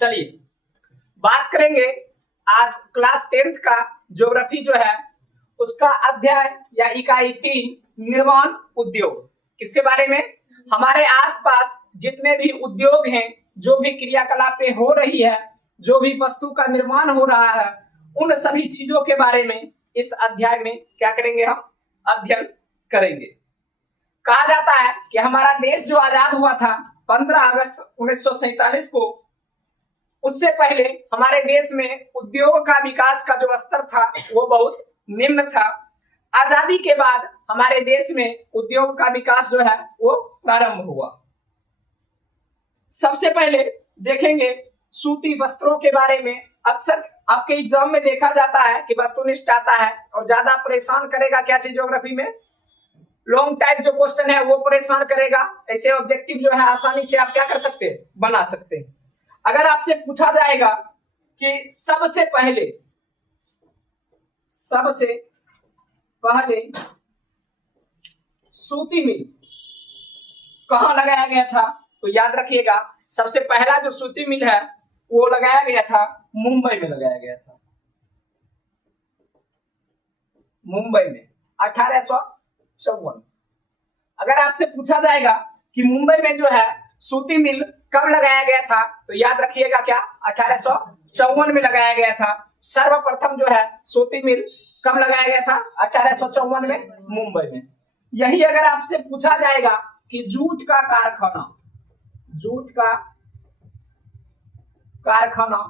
चलिए बात करेंगे आज क्लास 10th का ज्योग्राफी जो है उसका अध्याय या इकाई 3 निर्माण उद्योग। किसके बारे में? हमारे आसपास जितने भी उद्योग हैं, जो भी क्रियाकलापें हो रही है, जो भी वस्तु का निर्माण हो रहा है, उन सभी चीजों के बारे में इस अध्याय में क्या करेंगे? हम अध्ययन करेंगे। कहा जाता है कि हमारा देश जो आजाद हुआ था 15 अगस्त 1947 को, उससे पहले हमारे देश में उद्योग का विकास का जो स्तर था वो बहुत निम्न था। आजादी के बाद हमारे देश में उद्योग का विकास जो है वो प्रारंभ हुआ। सबसे पहले देखेंगे सूती वस्त्रों के बारे में। अक्सर आपके एग्जाम में देखा जाता है कि वस्तुनिष्ठ आता है और ज्यादा परेशान करेगा क्या चीज ज्योग्राफी में, लॉन्ग टाइप जो क्वेश्चन है वो परेशान करेगा। ऐसे ऑब्जेक्टिव जो है आसानी से आप क्या कर सकते हैं, बना सकते हैं। अगर आपसे पूछा जाएगा कि सबसे पहले सूती मिल कहां लगाया गया था, तो याद रखिएगा सबसे पहला जो सूती मिल है वो लगाया गया था मुंबई में, लगाया गया था मुंबई में 1854। अगर आपसे पूछा जाएगा कि मुंबई में जो है सूती मिल कब लगाया गया था, तो याद रखिएगा क्या, 1854 में लगाया गया था। सर्वप्रथम जो है सूती मिल कब लगाया गया था? 1854 में मुंबई में। यही अगर आपसे पूछा जाएगा कि जूट का कारखाना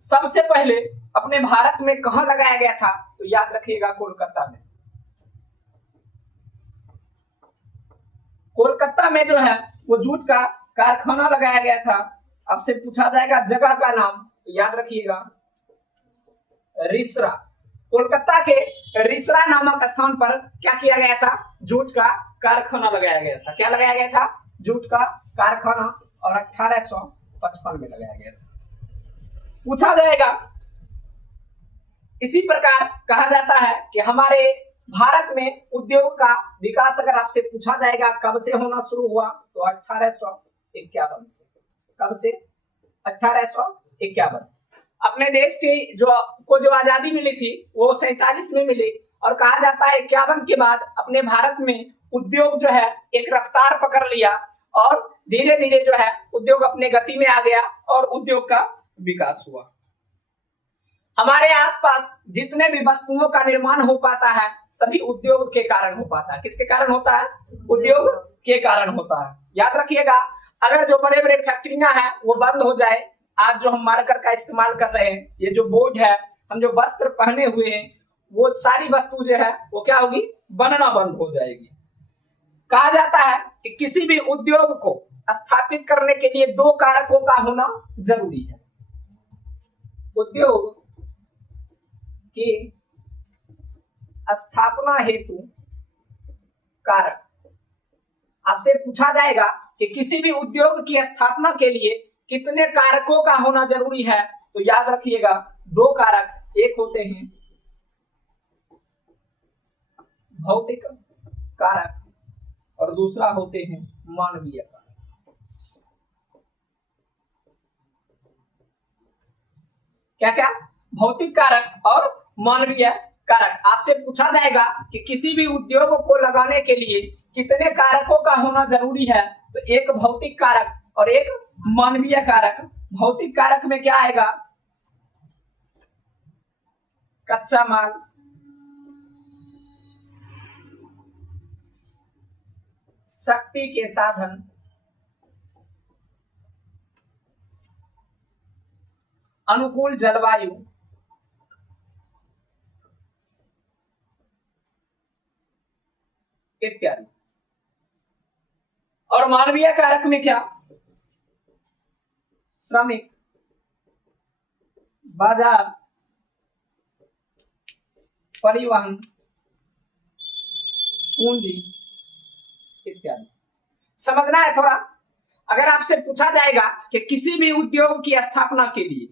सबसे पहले अपने भारत में कहां लगाया गया था, तो याद रखिएगा कोलकाता में। कोलकाता में जो है वो जूट का कारखाना लगाया गया था। आपसे पूछा जाएगा जगह का नाम, तो याद रखिएगा रिसरा। कोलकाता के रिसरा नामक स्थान पर क्या किया गया था? जूट का कारखाना लगाया गया था। क्या लगाया गया था? जूट का कारखाना, और 1855 में लगाया गया था। पूछा जाएगा इसी प्रकार कहा जाता है कि हमारे भारत में उद्योग का विकास अगर आपसे पूछा जाएगा कब से होना शुरू हुआ, तो 1851 से। कब से? 1851। अपने देश की जो आजादी मिली थी वो 47 में मिली, और कहा जाता है 51 के बाद अपने भारत में उद्योग जो है एक रफ्तार पकड़ लिया, और धीरे धीरे जो है उद्योग अपने गति में आ गया और उद्योग का विकास हुआ। हमारे आसपास जितने भी वस्तुओं का निर्माण हो पाता है सभी उद्योग के कारण हो पाता है। किसके कारण होता है? उद्योग के कारण होता है। याद रखिएगा अगर जो बड़े बड़े फैक्ट्रियां हैं वो बंद हो जाए, आज जो हम मार्कर का इस्तेमाल कर रहे हैं, ये जो बोर्ड है, हम जो वस्त्र पहने हुए हैं, वो सारी वस्तु जो है वो क्या होगी? बनना बंद हो जाएगी। कहा जाता है कि किसी भी उद्योग को स्थापित करने के लिए 2 कारकों का होना जरूरी है। उद्योग की स्थापना हेतु कारक। आपसे पूछा जाएगा कि किसी भी उद्योग की स्थापना के लिए कितने कारकों का होना जरूरी है, तो याद रखिएगा 2 कारक। एक होते हैं भौतिक कारक और दूसरा होते हैं मानवीय कारक। क्या क्या? भौतिक कारक और मानवीय कारक। आपसे पूछा जाएगा कि किसी भी उद्योग को लगाने के लिए कितने कारकों का होना जरूरी है, तो एक भौतिक कारक और एक मानवीय कारक। भौतिक कारक में क्या आएगा? कच्चा माल, शक्ति के साधन, अनुकूल जलवायु, इत्यादि। और मानवीय कारक में क्या? श्रमिक, बाजार, परिवहन, पूंजी इत्यादि। समझना है थोड़ा। अगर आपसे पूछा जाएगा कि किसी भी उद्योग की स्थापना के लिए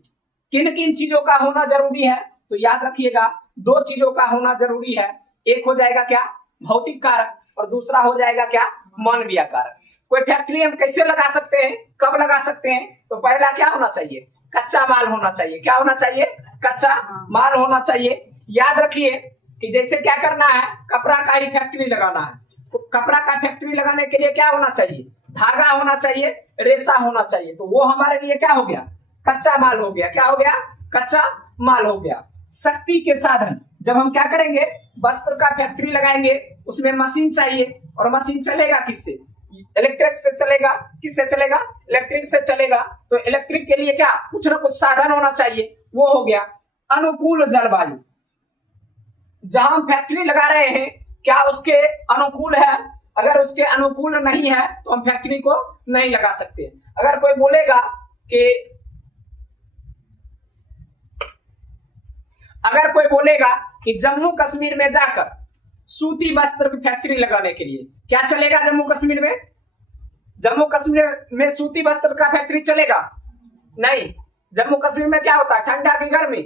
किन किन चीजों का होना जरूरी है, तो याद रखिएगा 2 चीजों का होना जरूरी है। एक हो जाएगा क्या? भौतिक कारक, और दूसरा हो जाएगा क्या? मानवीय कारक। कोई फैक्ट्री हम कैसे लगा सकते हैं, कब लगा सकते हैं, तो पहला क्या होना चाहिए? कच्चा माल होना चाहिए। क्या होना चाहिए? कच्चा माल होना चाहिए। याद रखिए कि जैसे क्या करना है, कपड़ा का ही फैक्ट्री लगाना है, तो कपड़ा का फैक्ट्री लगाने के लिए क्या होना चाहिए? धागा होना चाहिए, रेशा होना चाहिए। तो वो हमारे लिए क्या हो गया? कच्चा माल हो गया। क्या हो गया? कच्चा माल हो गया। शक्ति के साधन, जब हम क्या करेंगे, वस्त्र का फैक्ट्री लगाएंगे, उसमें मशीन चाहिए, और मशीन चलेगा किससे? इलेक्ट्रिक से चलेगा। किससे चलेगा? इलेक्ट्रिक से चलेगा। तो इलेक्ट्रिक के लिए क्या? कुछ ना कुछ साधन होना चाहिए, वो हो गया। अनुकूल जलवायु, जहां हम फैक्ट्री लगा रहे हैं क्या उसके अनुकूल है? अगर उसके अनुकूल नहीं है तो हम फैक्ट्री को नहीं लगा सकते। अगर कोई बोलेगा कि जम्मू कश्मीर में जाकर सूती वस्त्र की फैक्ट्री लगाने के लिए क्या चलेगा? जम्मू कश्मीर में सूती वस्त्र का फैक्ट्री चलेगा? नहीं। जम्मू कश्मीर में क्या होता है? ठंडा की गर्मी,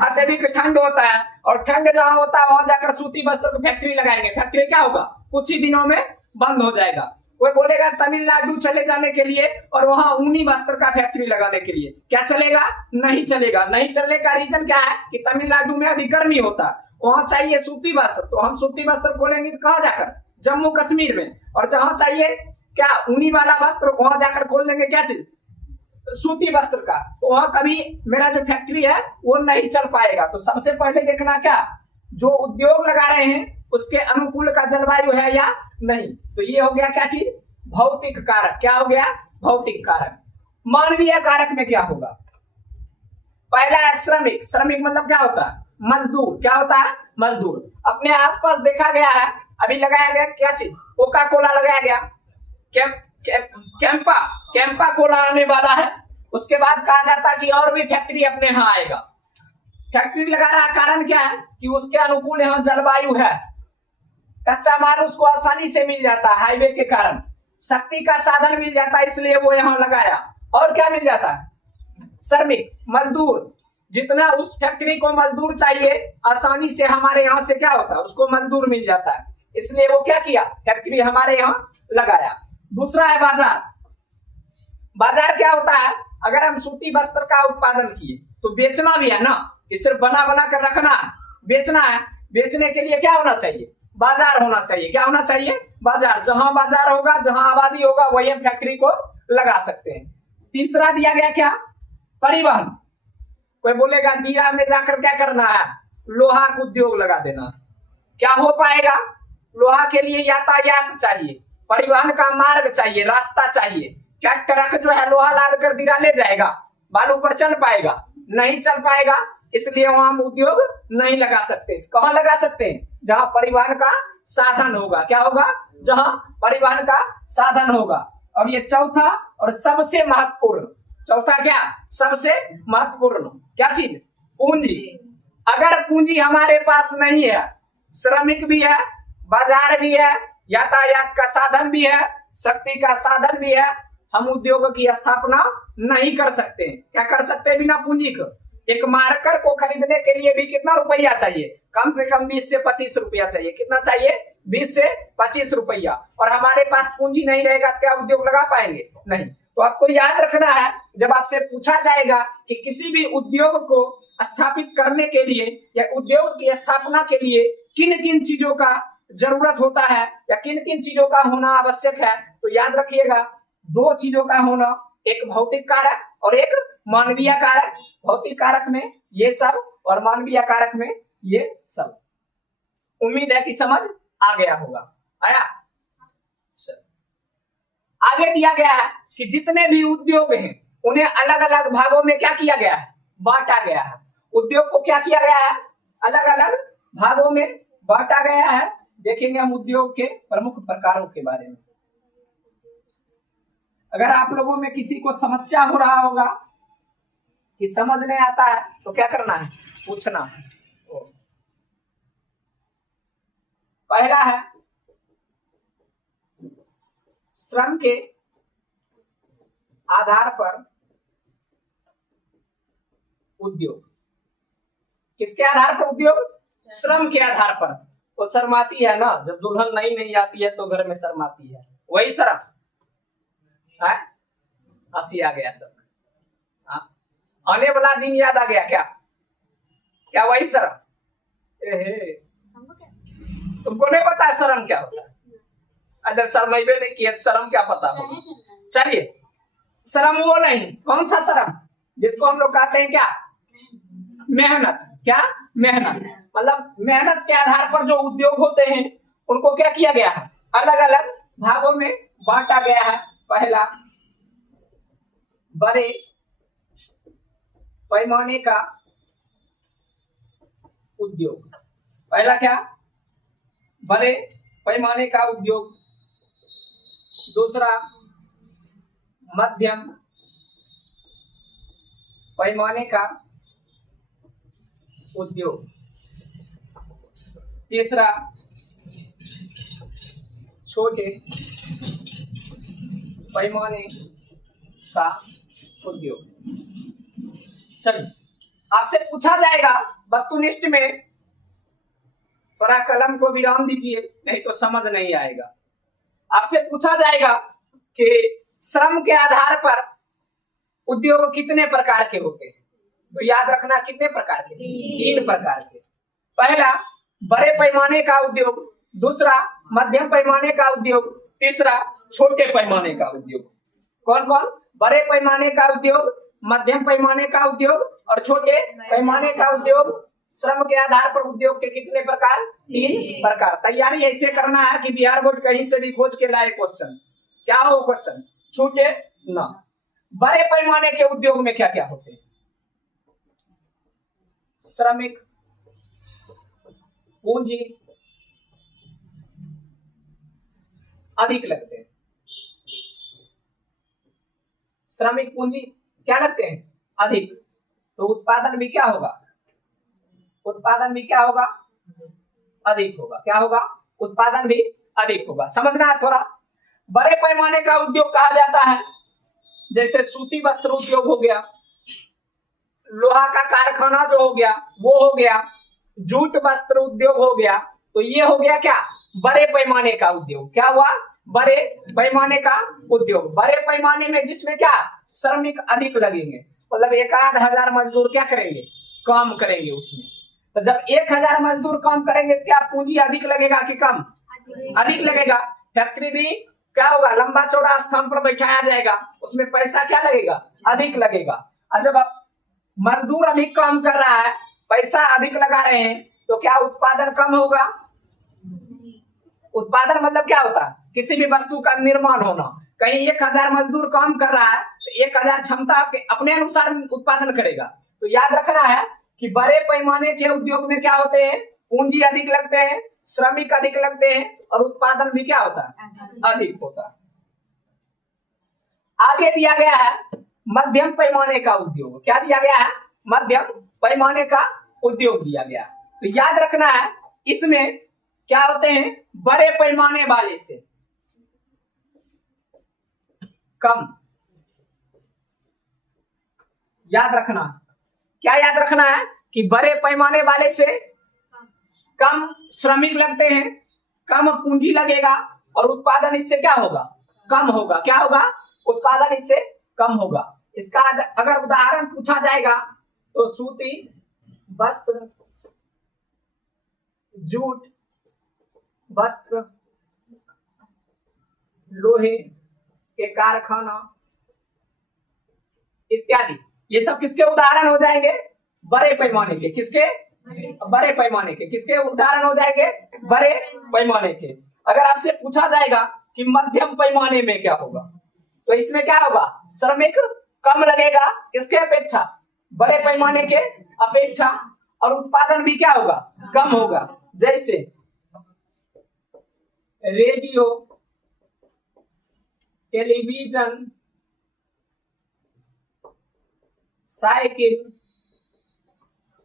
अत्यधिक ठंड होता है, और ठंड जहां होता है वहां जाकर सूती वस्त्र की फैक्ट्री लगाएंगे। फैक्ट्री क्या होगा? कुछ ही दिनों में बंद हो जाएगा। कोई बोलेगा तमिलनाडु चले जाने के लिए और वहां ऊनी वस्त्र का फैक्ट्री लगाने के लिए, क्या चलेगा? नहीं चलेगा। नहीं चलने का रीजन क्या है? कि तमिलनाडु में अधिक गर्मी होता है, वहां चाहिए सूती वस्त्र। तो हम सूती वस्त्र खोलेंगे तो कहां जाकर? जम्मू कश्मीर में। और जहां चाहिए क्या? ऊनी वाला वस्त्र, वहां जाकर खोल देंगे क्या चीज? सूती वस्त्र का। तो वहां कभी मेरा जो फैक्ट्री है वो नहीं चल पाएगा। तो सबसे पहले देखना क्या, जो उद्योग लगा रहे हैं उसके अनुकूल का जलवायु है या नहीं। तो ये हो गया क्या चीज? भौतिक कारक। क्या हो गया? भौतिक कारक। मानवीय कारक में क्या होगा? पहला है श्रमिक। श्रमिक मतलब क्या होता है? मजदूर। क्या होता है? मजदूर। अपने आसपास देखा गया है, अभी लगाया गया क्या चीज? कोका कोला लगाया गया, कैंपा कोला आने वाला है। उसके बाद कहा जाता है कि और भी फैक्ट्री अपने यहाँ आएगा। फैक्ट्री लगा रहा कारण क्या है? कि उसके अनुकूल यहाँ जलवायु है, कच्चा माल उसको आसानी से मिल जाता है हाईवे के कारण, शक्ति का साधन मिल जाता है इसलिए वो यहाँ लगाया। और क्या मिल जाता है? श्रमिक, मजदूर। जितना उस फैक्ट्री को मजदूर चाहिए आसानी से हमारे यहाँ से क्या होता है? उसको मजदूर मिल जाता है, इसलिए वो क्या किया? फैक्ट्री हमारे यहाँ लगाया। दूसरा है बाजार। बाजार क्या होता है? अगर हम सूती वस्त्र का उत्पादन किए तो बेचना भी है ना, कि सिर्फ बना बना कर रखना है, बेचना है। बेचने के लिए क्या होना चाहिए? बाजार होना चाहिए। क्या होना चाहिए? बाजार। जहां बाजार होगा, जहां आबादी होगा, वही हम फैक्ट्री को लगा सकते हैं। तीसरा दिया गया क्या? परिवहन। कोई बोलेगा दिया में जाकर क्या करना है? लोहा का उद्योग लगा देना। क्या हो पाएगा? लोहा के लिए यातायात चाहिए, परिवहन का मार्ग चाहिए, रास्ता चाहिए। क्या ट्रक जो है लोहा लाद कर दिरा ले जाएगा? बालू पर चल पाएगा? नहीं चल पाएगा, इसलिए वहां हम उद्योग नहीं लगा सकते। कहां लगा सकते हैं? जहां परिवहन का साधन होगा। क्या होगा? जहां परिवहन का साधन होगा। और ये चौथा और सबसे महत्वपूर्ण, चौथा क्या? सबसे महत्वपूर्ण क्या चीज? पूंजी। अगर पूंजी हमारे पास नहीं है, श्रमिक भी है, बाजार भी है, यातायात का साधन भी है, शक्ति का साधन भी है, हम उद्योग की स्थापना नहीं कर सकते। क्या कर सकते बिना पूंजी को? एक मार्कर को खरीदने के लिए भी कितना रुपया चाहिए? कम से कम 20 से 25 रुपया चाहिए। कितना चाहिए? 20 से 25 रुपया। और हमारे पास पूंजी नहीं रहेगा क्या उद्योग लगा पाएंगे? नहीं। तो आपको याद रखना है, जब आपसे पूछा जाएगा कि किसी भी उद्योग को स्थापित करने के लिए या उद्योग की स्थापना के लिए किन किन चीजों का जरूरत होता है या किन किन चीजों का होना आवश्यक है, तो याद रखिएगा दो चीजों का होना, एक भौतिक कारक और एक मानवीय कारक। भौतिक कारक में ये सब और मानवीय कारक में ये सब। उम्मीद है कि समझ आ गया होगा। आया? आगे दिया गया है कि जितने भी उद्योग हैं उन्हें अलग अलग भागों में क्या किया गया है? बांटा गया है। उद्योग को क्या किया गया है? अलग अलग भागों में बांटा गया है। देखेंगे हम उद्योग के प्रमुख प्रकारों के बारे में। अगर आप लोगों में किसी को समस्या हो रहा होगा कि समझ नहीं आता है तो क्या करना है? पूछना है। पहला है श्रम के आधार पर उद्योग। किसके आधार पर उद्योग? श्रम के आधार पर। वो शर्माती है ना, जब दुल्हन नई नहीं आती है तो घर में शर्माती है, वही शर्म। हंसी आ गया सब। आने वाला दिन याद आ गया क्या? क्या वही शर्म? एहे, तुमको नहीं पता है शर्म क्या होता है? अगर शर्मेबे नहीं किया तो शर्म क्या पता होगा? चलिए, शर्म वो नहीं, कौन सा शर्म? जिसको हम लोग कहते हैं क्या? मेहनत। क्या? मेहनत। मतलब मेहनत के आधार पर जो उद्योग होते हैं उनको क्या किया गया है? अलग अलग भागों में बांटा गया है। पहला, बड़े पैमाने का उद्योग। पहला क्या? बड़े पैमाने का उद्योग। दूसरा, मध्यम पैमाने का उद्योग। तीसरा, छोटे पैमाने का उद्योग। चलिए, आपसे पूछा जाएगा वस्तुनिष्ठ में, थोड़ा कलम को विराम दीजिए नहीं तो समझ नहीं आएगा। आपसे पूछा जाएगा कि श्रम के आधार पर उद्योग कितने प्रकार के होते हैं, तो याद रखना कितने प्रकार के? 3 प्रकार के। पहला, बड़े पैमाने का उद्योग। दूसरा, मध्यम पैमाने का उद्योग। तीसरा, छोटे पैमाने का उद्योग। कौन कौन? बड़े पैमाने का उद्योग, मध्यम पैमाने का उद्योग और छोटे पैमाने का उद्योग। श्रम के आधार पर उद्योग के कितने प्रकार? 3 प्रकार। तैयारी ऐसे करना है कि बिहार बोर्ड कहीं से भी खोज के लाए क्वेश्चन। क्या हो क्वेश्चन? छूटे ना। बड़े पैमाने के उद्योग में क्या क्या होते हैं? श्रमिक पूंजी अधिक लगते हैं। श्रमिक पूंजी क्या लगते हैं? अधिक। तो उत्पादन भी क्या होगा? उत्पादन भी क्या होगा? अधिक होगा। क्या होगा? उत्पादन भी अधिक होगा। समझना है थोड़ा। बड़े पैमाने का उद्योग कहा जाता है जैसे सूती वस्त्र उद्योग हो गया, लोहा का कारखाना जो हो गया वो हो गया, जूट वस्त्र उद्योग हो गया। तो ये हो गया क्या? बड़े पैमाने का उद्योग। क्या हुआ? बड़े पैमाने का उद्योग। बड़े पैमाने में जिसमें क्या? श्रमिक अधिक लगेंगे, मतलब 1,000 मजदूर क्या करेंगे? काम करेंगे उसमें। तो जब 1,000 मजदूर काम करेंगे तो क्या पूंजी अधिक लगेगा कि कम? अधिक लगेगा। फैक्ट्री भी क्या होगा? लंबा चौड़ा स्थान पर बैठाया जाएगा, उसमें पैसा क्या लगेगा? अधिक लगेगा। और जब मजदूर अधिक काम कर रहा है, पैसा अधिक लगा रहे हैं, तो क्या उत्पादन कम होगा? उत्पादन मतलब क्या होता है? किसी भी वस्तु का निर्माण होना। कहीं 1,000 मजदूर काम कर रहा है तो 1,000 क्षमता के अपने अनुसार उत्पादन करेगा। तो याद रखना है कि बड़े पैमाने के उद्योग में क्या होते हैं? पूंजी अधिक लगते हैं, श्रमिक अधिक लगते हैं और उत्पादन भी क्या होता है? अधिक होता है। आगे दिया गया है मध्यम पैमाने का उद्योग। क्या दिया गया है? मध्यम पैमाने का उद्योग दिया गया। तो याद रखना है इसमें क्या होते हैं? बड़े पैमाने वाले से कम। याद रखना, क्या याद रखना है? कि बड़े पैमाने वाले से कम श्रमिक लगते हैं, कम पूंजी लगेगा और उत्पादन इससे क्या होगा? कम होगा। क्या होगा? उत्पादन इससे कम होगा। इसका अगर उदाहरण पूछा जाएगा तो सूती वस्त्र, जूट वस्त्र, लोहे के कारखाना इत्यादि, ये सब किसके उदाहरण हो जाएंगे? बड़े पैमाने के। किसके? बड़े पैमाने के। किसके उदाहरण हो जाएंगे? बड़े पैमाने के। अगर आपसे पूछा जाएगा कि मध्यम पैमाने में क्या होगा, तो इसमें क्या होगा? श्रमिक कम लगेगा किसके अपेक्षा? बड़े पैमाने के अपेक्षा। और उत्पादन भी क्या होगा? कम होगा। जैसे रेडियो, टेलीविजन, साइकिल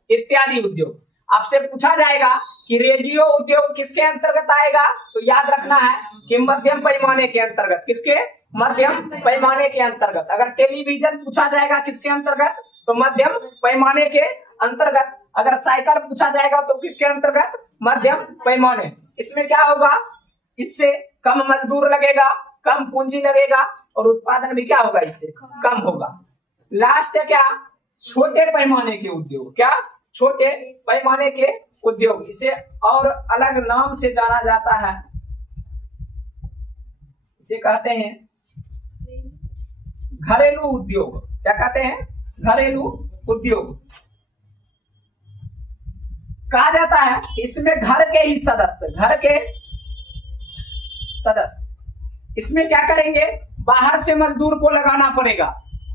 इत्यादि उद्योग। आपसे पूछा जाएगा कि रेडियो उद्योग किसके अंतर्गत आएगा, तो याद रखना है कि मध्यम पैमाने के अंतर्गत। किसके? मध्यम पैमाने के अंतर्गत। अगर टेलीविजन पूछा जाएगा किसके अंतर्गत, तो मध्यम पैमाने के अंतर्गत। अगर साइकिल पूछा जाएगा तो किसके अंतर्गत? मध्यम पैमाने। इसमें क्या होगा? इससे कम मजदूर लगेगा, कम पूंजी लगेगा और उत्पादन भी क्या होगा? इससे कम होगा। लास्ट है क्या? छोटे पैमाने के उद्योग। क्या? छोटे पैमाने के उद्योग। इसे और अलग नाम से जाना जाता है, इसे कहते हैं घरेलू उद्योग। क्या कहते हैं? घरेलू उद्योग कहा जाता है। इसमें घर के ही सदस्य इसमें क्या करेंगे? बाहर से मजदूर को लगाना पड़ेगा।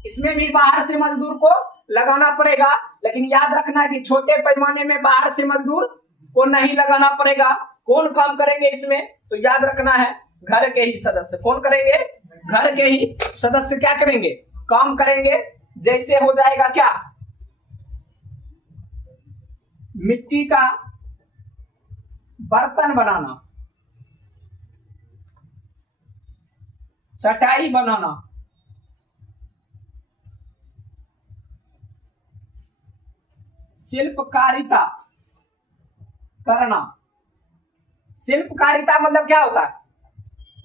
इसमें भी बाहर से मजदूर को लगाना पड़ेगा, लेकिन याद रखना है कि छोटे पैमाने में बाहर से मजदूर को नहीं लगाना पड़ेगा। कौन काम करेंगे इसमें? तो याद रखना है घर के ही सदस्य। कौन करेंगे? घर के ही सदस्य क्या करेंगे? काम करेंगे। जैसे हो जाएगा क्या? मिट्टी का बर्तन बनाना, चटाई बनाना, शिल्पकारिता करना। शिल्पकारिता मतलब क्या होता है?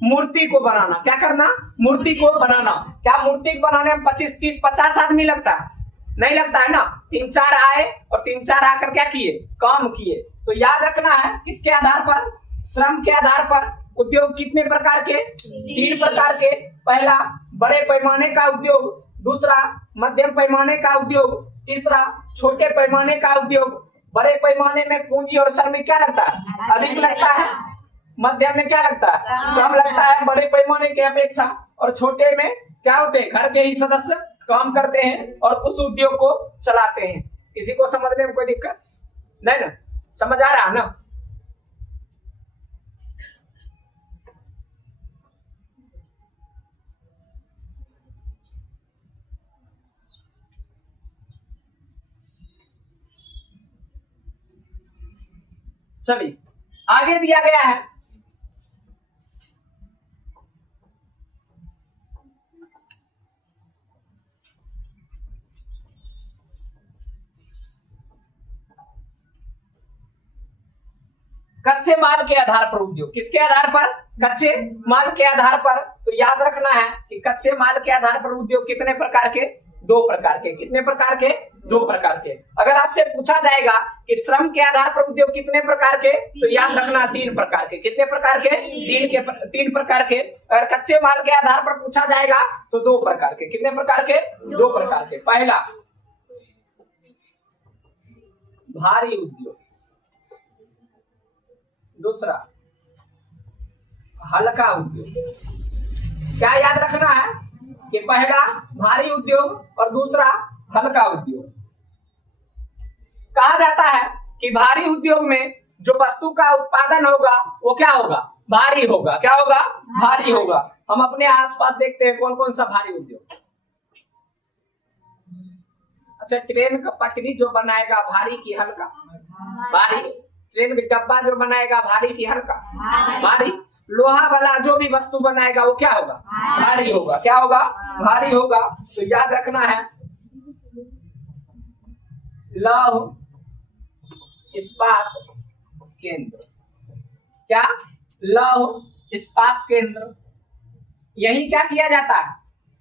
मूर्ति को बनाना। क्या करना? मूर्ति को बनाना। क्या मूर्ति को बनाने में 25, 30, 50 आदमी लगता है? नहीं लगता है ना। 3-4 आए और 3-4 आकर क्या किए? काम किए। तो याद रखना है किसके आधार पर? श्रम के आधार पर। उद्योग कितने प्रकार के? 3 प्रकार के। पहला बड़े पैमाने का उद्योग, दूसरा मध्यम पैमाने का उद्योग, तीसरा छोटे पैमाने का उद्योग। बड़े पैमाने में पूंजी और श्रम क्या लगता है? अधिक लगता है। मध्यम में क्या लगता है? कम लगता है बड़े पैमाने के अपेक्षा। और छोटे में क्या होते हैं? घर के ही सदस्य काम करते हैं और उस उद्योग को चलाते हैं। किसी को समझने में कोई दिक्कत नहीं ना? समझ आ रहा है ना? चलिए आगे दिया गया है कच्चे माल के आधार पर उद्योग। किसके आधार पर? कच्चे माल के आधार पर। तो याद रखना है कि कच्चे माल के आधार पर उद्योग कितने प्रकार के? 2 प्रकार के। कितने प्रकार के? 2 प्रकार के। अगर आपसे पूछा जाएगा कि श्रम के आधार पर उद्योग कितने प्रकार के, तो याद रखना 3 प्रकार के। कितने प्रकार के? 3 प्रकार के। अगर कच्चे माल के आधार पर पूछा जाएगा तो 2 प्रकार के। कितने प्रकार के? 2 प्रकार के। पहला भारी उद्योग, दूसरा हल्का उद्योग। क्या याद रखना है कि पहला भारी उद्योग और दूसरा हल्का उद्योग। कहा जाता है कि भारी उद्योग में जो वस्तु का उत्पादन होगा वो क्या होगा? भारी होगा। क्या होगा? भारी होगा। हम अपने आसपास देखते हैं कौन कौन सा भारी उद्योग। अच्छा, ट्रेन का पटरी जो बनाएगा भारी की हल्का? भारी। ट्रेन का डब्बा जो बनाएगा भारी की हल्का? भारी। लोहा वाला जो भी वस्तु बनाएगा वो क्या होगा? भारी होगा। क्या होगा? भारी होगा। तो याद रखना है लौह इस्पात केंद्र। क्या? लौह इस्पात केंद्र। यही क्या किया जाता है?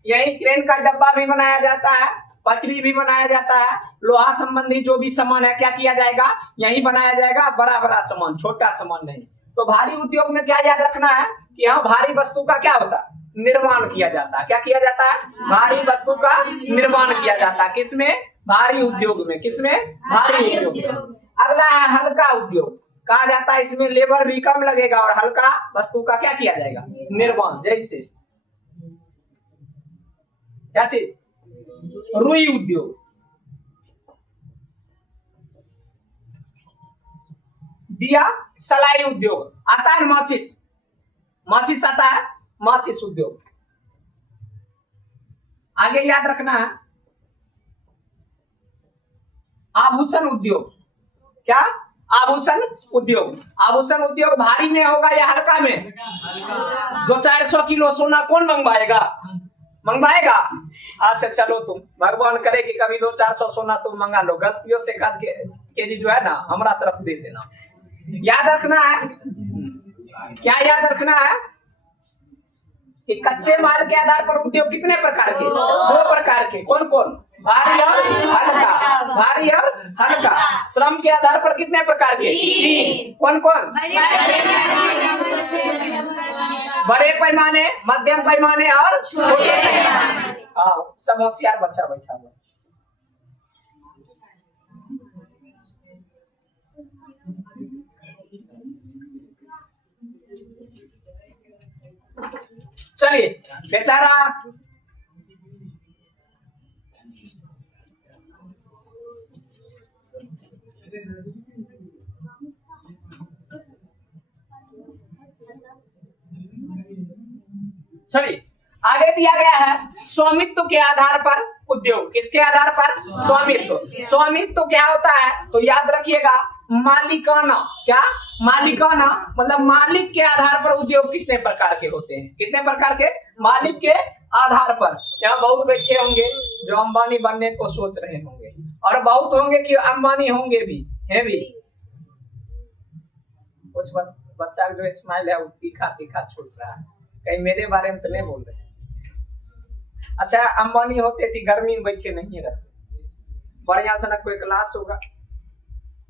यही ट्रेन का डब्बा भी बनाया जाता है, पटरी भी बनाया जाता है। लोहा संबंधी जो भी सामान है क्या किया जाएगा? यही बनाया जाएगा। बड़ा बड़ा सामान, छोटा सामान नहीं। तो भारी उद्योग में क्या याद रखना है कि यहाँ भारी वस्तु का क्या होता है? निर्माण किया जाता है। क्या किया जाता है? भारी वस्तु का निर्माण किया जाता है। किसमें? भारी उद्योग में। किसमें? भारी उद्योग में। अगला है हल्का उद्योग। कहा जाता है इसमें लेबर भी कम लगेगा और हल्का वस्तु का क्या किया जाएगा? निर्माण। जैसे क्या चीज? रुई उद्योग, दिया सलाई उद्योग। आता है माचिस, माचिस आता है, माचिस उद्योग। आगे याद रखना है आभूषण उद्योग। क्या? आभूषण उद्योग। आभूषण उद्योग भारी में होगा या हल्का में? 200-400 किलो सोना कौन मंगवाएगा? मंगवाएगा? अच्छा चलो, तुम भगवान करे कि कभी 200-400 सोना तुम मंगा लो। गलतियों से केजी जो है ना हमारा तरफ दे देना। याद रखना है, क्या याद रखना है कि कच्चे माल के आधार पर उद्योग कितने प्रकार के? 2 प्रकार के। कौन कौन? भारी और भारी और हल्का। श्रम के आधार पर कितने प्रकार के? 3। कौन कौन? बड़े पैमाने, मध्यम पैमाने और छोटे पैमाने। हाँ, सब होशियार बच्चा बैठा हुआ। चलिए, बेचारा चलिए आगे दिया गया है स्वामित्व के आधार पर उद्योग। किसके आधार पर? स्वामित्व। स्वामित्व क्या होता है? तो याद रखिएगा, मालिकाना। क्या? मालिकाना मतलब मालिक के आधार पर उद्योग कितने प्रकार के होते हैं? कितने प्रकार के? मालिक के आधार पर। यहाँ बहुत बैठे होंगे जो अंबानी बनने को सोच रहे होंगे, और बहुत होंगे कि अंबानी होंगे भी, है भी। कुछ बच्चा जो स्माइल है वो तीखा तीखा छूट रहा है, कहीं मेरे बारे में तो नहीं बोल रहे। अच्छा, अंबानी होते थी गर्मी में बैठे नहीं रहते, बढ़िया से न कोई क्लास होगा,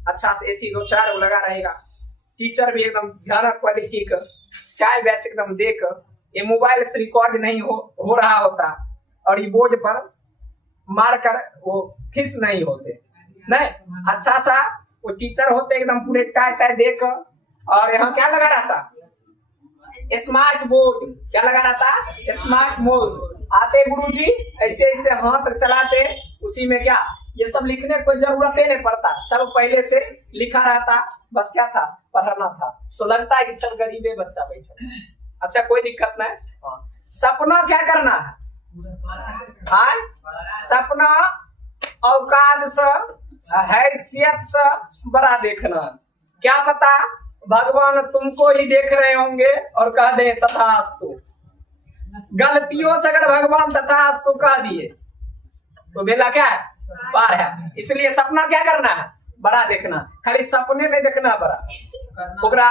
अच्छा से AC 2-4 लगा रहेगा, टीचर भी एकदम भयानक क्वालिटी का, चाय बैच एकदम देकर, ये मोबाइल से रिकॉर्ड नहीं हो रहा होता, और ये बोर्ड पर मारकर वो खिस नहीं होते, नहीं अच्छा सा वो टीचर होते एकदम पूरे टाय देकर। और यहाँ क्या लगा रहता? Smart board. क्या लगा रहता? Smart board. आते गुरुजी ऐसे ऐसे हाथ चलाते, उसी में क्या ये सब लिखने की कोई जरूरत ही नहीं पड़ता, सब पहले से लिखा रहता, बस क्या था? पढ़ना था। तो लगता है कि सब गरीबे बच्चा बैठा। अच्छा, कोई दिक्कत नहीं। सपना क्या करना है? हाँ, सपना औकात से, हैसियत से बड़ा देखना। क्या पता भगवान तुमको ही देख रहे होंगे और कह दे तथास्तु। गलतियों से अगर भगवान तथास्तु कह दिए तो बेला क्या है? पार है। इसलिए सपना क्या करना है? बड़ा देखना। खाली सपने में देखना बड़ा, ओकरा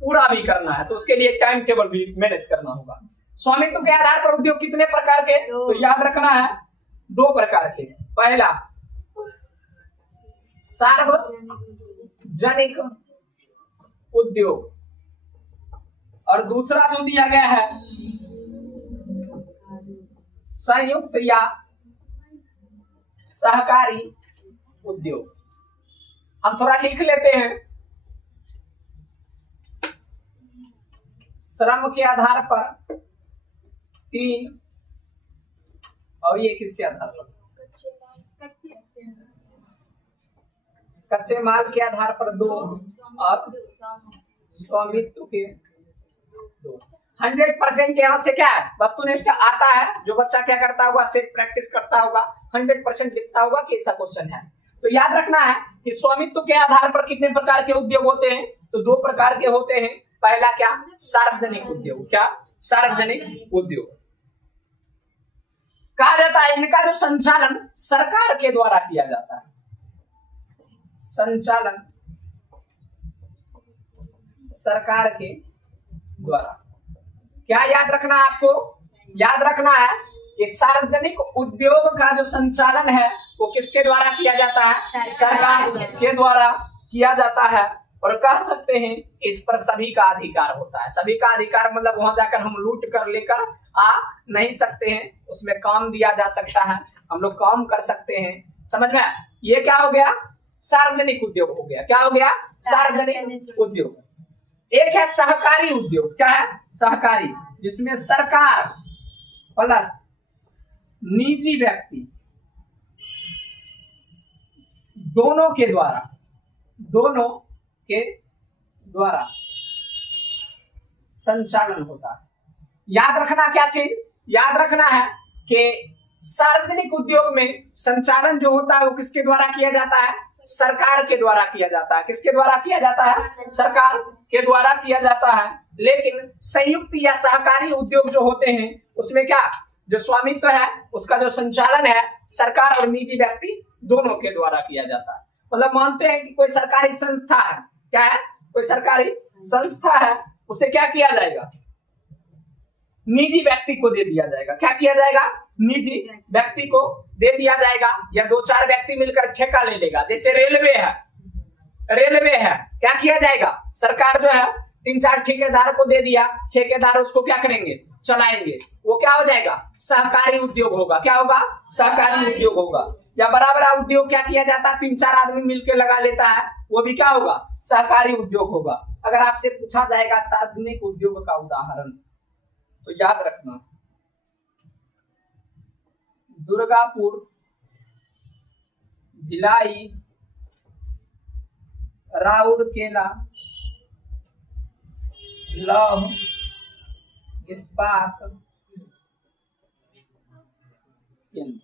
पूरा भी करना है, तो उसके लिए टाइम टेबल भी मैनेज करना होगा। स्वामित्व के आधार पर उद्योग कितने प्रकार के? तो याद रखना है 2 प्रकार के। पहला सार्वजनिक उद्योग, और दूसरा जो दिया गया है संयुक्त या सहकारी उद्योग। हम थोड़ा लिख लेते हैं। श्रम के आधार पर 3, और ये किसके आधार पर? कच्चे माल के आधार पर 2, और स्वामित्व के 2। 100% यहाँ से क्या है? वस्तुनिष्ठ आता है, जो बच्चा क्या करता होगा? सेट प्रैक्टिस करता होगा, 100% दिखता होगा कि ऐसा क्वेश्चन है। तो याद रखना है कि स्वामित्व के आधार पर कितने प्रकार के उद्योग होते हैं? तो 2 प्रकार के होते हैं। पहला क्या? सार्वजनिक उद्योग। क्या? सार्वजनिक उद्योग कहा जाता है। इनका जो संचालन सरकार के द्वारा किया जाता है। संचालन सरकार के द्वारा। क्या याद रखना है आपको? याद रखना है कि सार्वजनिक उद्योग का जो संचालन है वो किसके द्वारा किया जाता है? सरकार के द्वारा किया जाता है। और कह सकते हैं इस पर सभी का अधिकार होता है। सभी का अधिकार मतलब वहां जाकर हम लूट कर लेकर आ नहीं सकते हैं, उसमें काम दिया जा सकता है, हम लोग काम कर सकते हैं। समझ में? ये क्या हो गया? सार्वजनिक उद्योग हो गया। क्या हो गया? सार्वजनिक उद्योग। एक है सहकारी उद्योग। क्या है? सहकारी, जिसमें सरकार प्लस निजी व्यक्ति दोनों के द्वारा संचालन होता है। याद रखना क्या चीज? याद रखना है कि सार्वजनिक उद्योग में संचालन जो होता है वो किसके द्वारा किया जाता है? सरकार के द्वारा किया जाता है। किसके द्वारा किया जाता है? सरकार के द्वारा किया जाता है। लेकिन संयुक्त या सहकारी उद्योग जो होते हैं उसमें क्या, जो स्वामित्व है उसका जो संचालन है सरकार और निजी व्यक्ति दोनों के द्वारा किया जाता है। मतलब मानते हैं कि कोई सरकारी संस्था है, क्या है? कोई सरकारी संस्था है, उसे क्या किया जाएगा? निजी व्यक्ति को दे दिया जाएगा। क्या किया जाएगा? निजी व्यक्ति को दे दिया जाएगा, या 2-4 व्यक्ति मिलकर ठेका ले लेगा। जैसे रेलवे है, क्या किया जाएगा, सरकार जो है 3-4 ठेकेदार को दे दिया, ठेकेदार उसको क्या करेंगे, चलाएंगे। वो क्या हो जाएगा, सहकारी उद्योग होगा। क्या होगा, सहकारी उद्योग होगा। या बड़ा बड़ा उद्योग क्या किया जाता है, 3-4 आदमी मिलकर लगा लेता है, वो भी क्या होगा, सहकारी उद्योग होगा। अगर आपसे पूछा जाएगा सार्वजनिक उद्योग का उदाहरण, तो याद रखना दुर्गापुर, भिलाई, राउरकेला, लौह इस्पात केंद्र।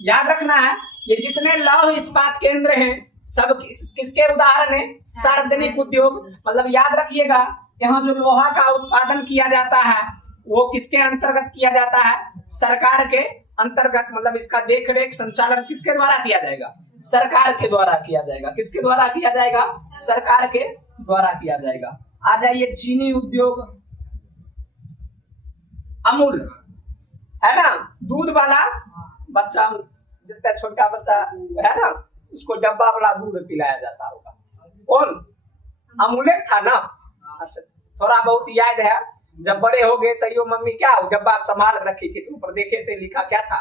याद रखना है, ये जितने लौह इस्पात केंद्र हैं सब किसके उदाहरण है, सार्वजनिक उद्योग। मतलब याद रखिएगा, यहाँ जो लोहा का उत्पादन किया जाता है वो किसके अंतर्गत किया जाता है, सरकार के अंतर्गत। मतलब इसका देख रेख संचालन किसके द्वारा किया जाएगा, सरकार के द्वारा किया जाएगा। किसके द्वारा किया जाएगा, सरकार के द्वारा किया जाएगा। आ जाइए चीनी उद्योग, अमूल है ना, दूध वाला बच्चा, जितना छोटा बच्चा है ना, उसको डब्बा वाला दूध पिलाया जाता होगा। कौन, अमूले था ना। अच्छा, थोड़ा बहुत याद है। जब बड़े हो गए तैयो मम्मी क्या डब्बा संभाल रखी थी, ऊपर देखे थे लिखा क्या था,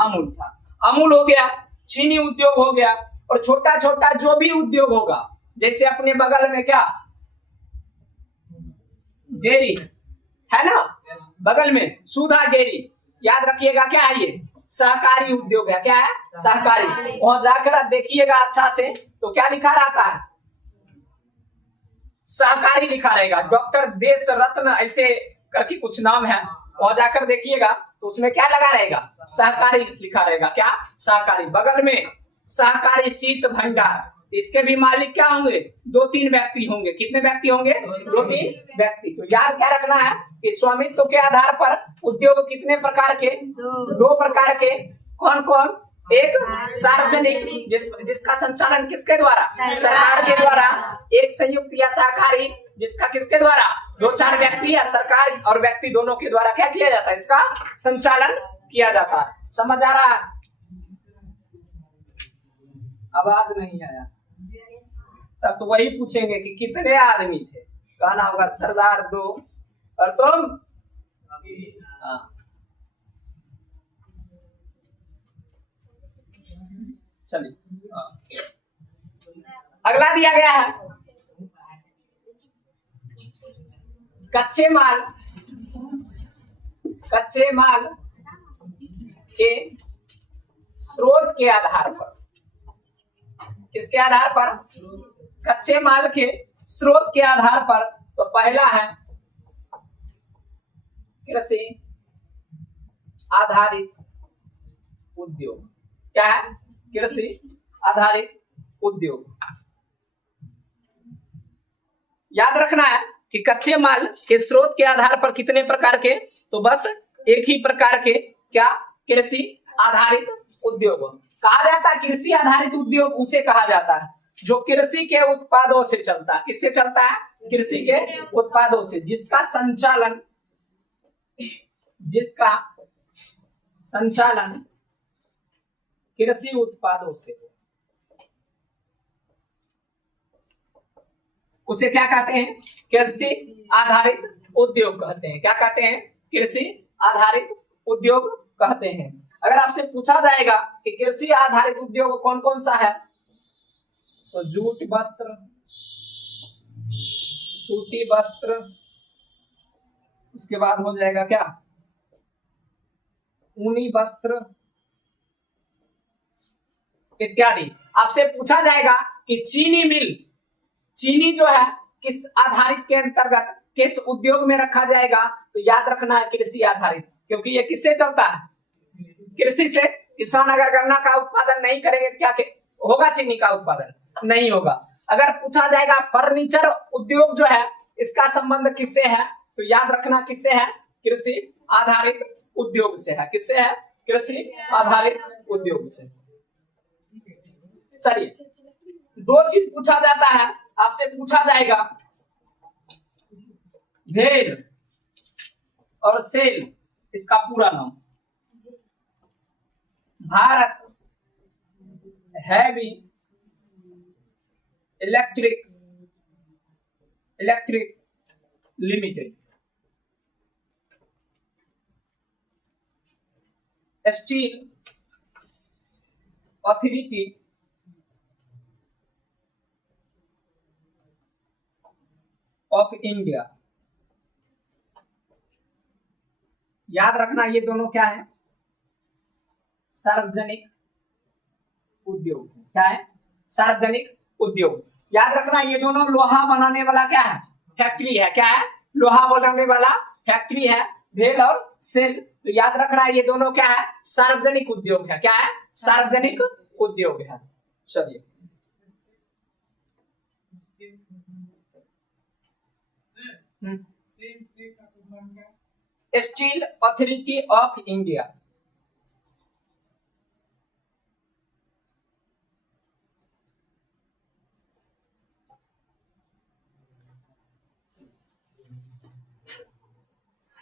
अमूल था। अमूल हो गया, चीनी उद्योग हो गया। और छोटा छोटा जो भी उद्योग होगा, जैसे अपने बगल में क्या डेयरी है ना, बगल में सुधा डेयरी, याद रखिएगा क्या है ये, सहकारी उद्योग है। क्या है, सहकारी। वहां जाकर देखिएगा अच्छा से, तो क्या लिखा रहता है, सहकारी लिखा रहेगा। डॉक्टर देश रत्न ऐसे करके कुछ नाम है, वहां जाकर देखिएगा तो उसमें क्या लगा रहेगा, सहकारी लिखा रहेगा। क्या, सहकारी। बगल में सहकारी शीत भंडार, इसके भी मालिक क्या होंगे, 2-3 व्यक्ति होंगे। कितने व्यक्ति होंगे, 2-3 व्यक्ति। तो याद क्या रखना है कि स्वामित्व के आधार पर उद्योग कितने प्रकार के, 2 प्रकार के। कौन कौन, एक सार्वजनिक जिसका संचालन किसके द्वारा, सरकार के द्वारा। एक संयुक्त या सहकारी जिसका किसके द्वारा, 2-4 व्यक्ति या सरकार और व्यक्ति दोनों के द्वारा क्या किया जाता है, इसका संचालन किया जाता है। समझ आ रहा है, आवाज नहीं आया तब तो वही पूछेंगे कि कितने आदमी थे, कहना होगा सरदार 2 और तुम। हाँ, चलिए अगला दिया गया है, कच्चे माल के स्रोत के आधार पर। किसके आधार पर, कच्चे माल के स्रोत के आधार पर। तो पहला है कृषि आधारित उद्योग। क्या है, कृषि आधारित उद्योग। याद रखना है कि कच्चे माल के स्रोत के आधार पर कितने प्रकार के, तो बस एक ही प्रकार के, क्या, कृषि आधारित उद्योग कहा जाता है। कृषि आधारित उद्योग उसे कहा जाता है जो कृषि के उत्पादों से चलता है। किससे चलता है, कृषि के उत्पादों से, जिसका संचालन कृषि उत्पादों से, उसे क्या कहते हैं, कृषि आधारित उद्योग कहते हैं। क्या कहते हैं, कृषि आधारित उद्योग कहते हैं। अगर आपसे पूछा जाएगा कि कृषि आधारित उद्योग कौन कौन सा है, तो जूट वस्त्र, सूती वस्त्र, उसके बाद हो जाएगा क्या, ऊनी वस्त्र इत्यादि। आपसे पूछा जाएगा कि चीनी मिल, चीनी जो है किस आधारित के अंतर्गत, किस उद्योग में रखा जाएगा, तो याद रखना है कृषि आधारित, क्योंकि ये किससे चलता है, कृषि से। किसान अगर गन्ना का उत्पादन नहीं करेंगे तो क्या होगा, चीनी का उत्पादन नहीं होगा। अगर पूछा जाएगा फर्नीचर उद्योग जो है इसका संबंध किससे है, तो याद रखना किससे है, कृषि आधारित उद्योग से है। किससे है, कृषि आधारित उद्योग से। चलिए 2 चीज पूछा जाता है, आपसे पूछा जाएगा भेल और सेल, इसका पूरा नाम। Bharat heavy electric limited, steel authority of India. याद रखना ये दोनों क्या है? सार्वजनिक उद्योग। क्या है? सार्वजनिक उद्योग। याद रखना ये दोनों लोहा बनाने वाला क्या है? फैक्ट्री है। क्या है? लोहा बनाने वाला फैक्ट्री है, भेल और सेल। तो याद रखना ये दोनों क्या है? सार्वजनिक उद्योग है। क्या है? सार्वजनिक उद्योग है। चलिए, स्टील अथॉरिटी ऑफ इंडिया।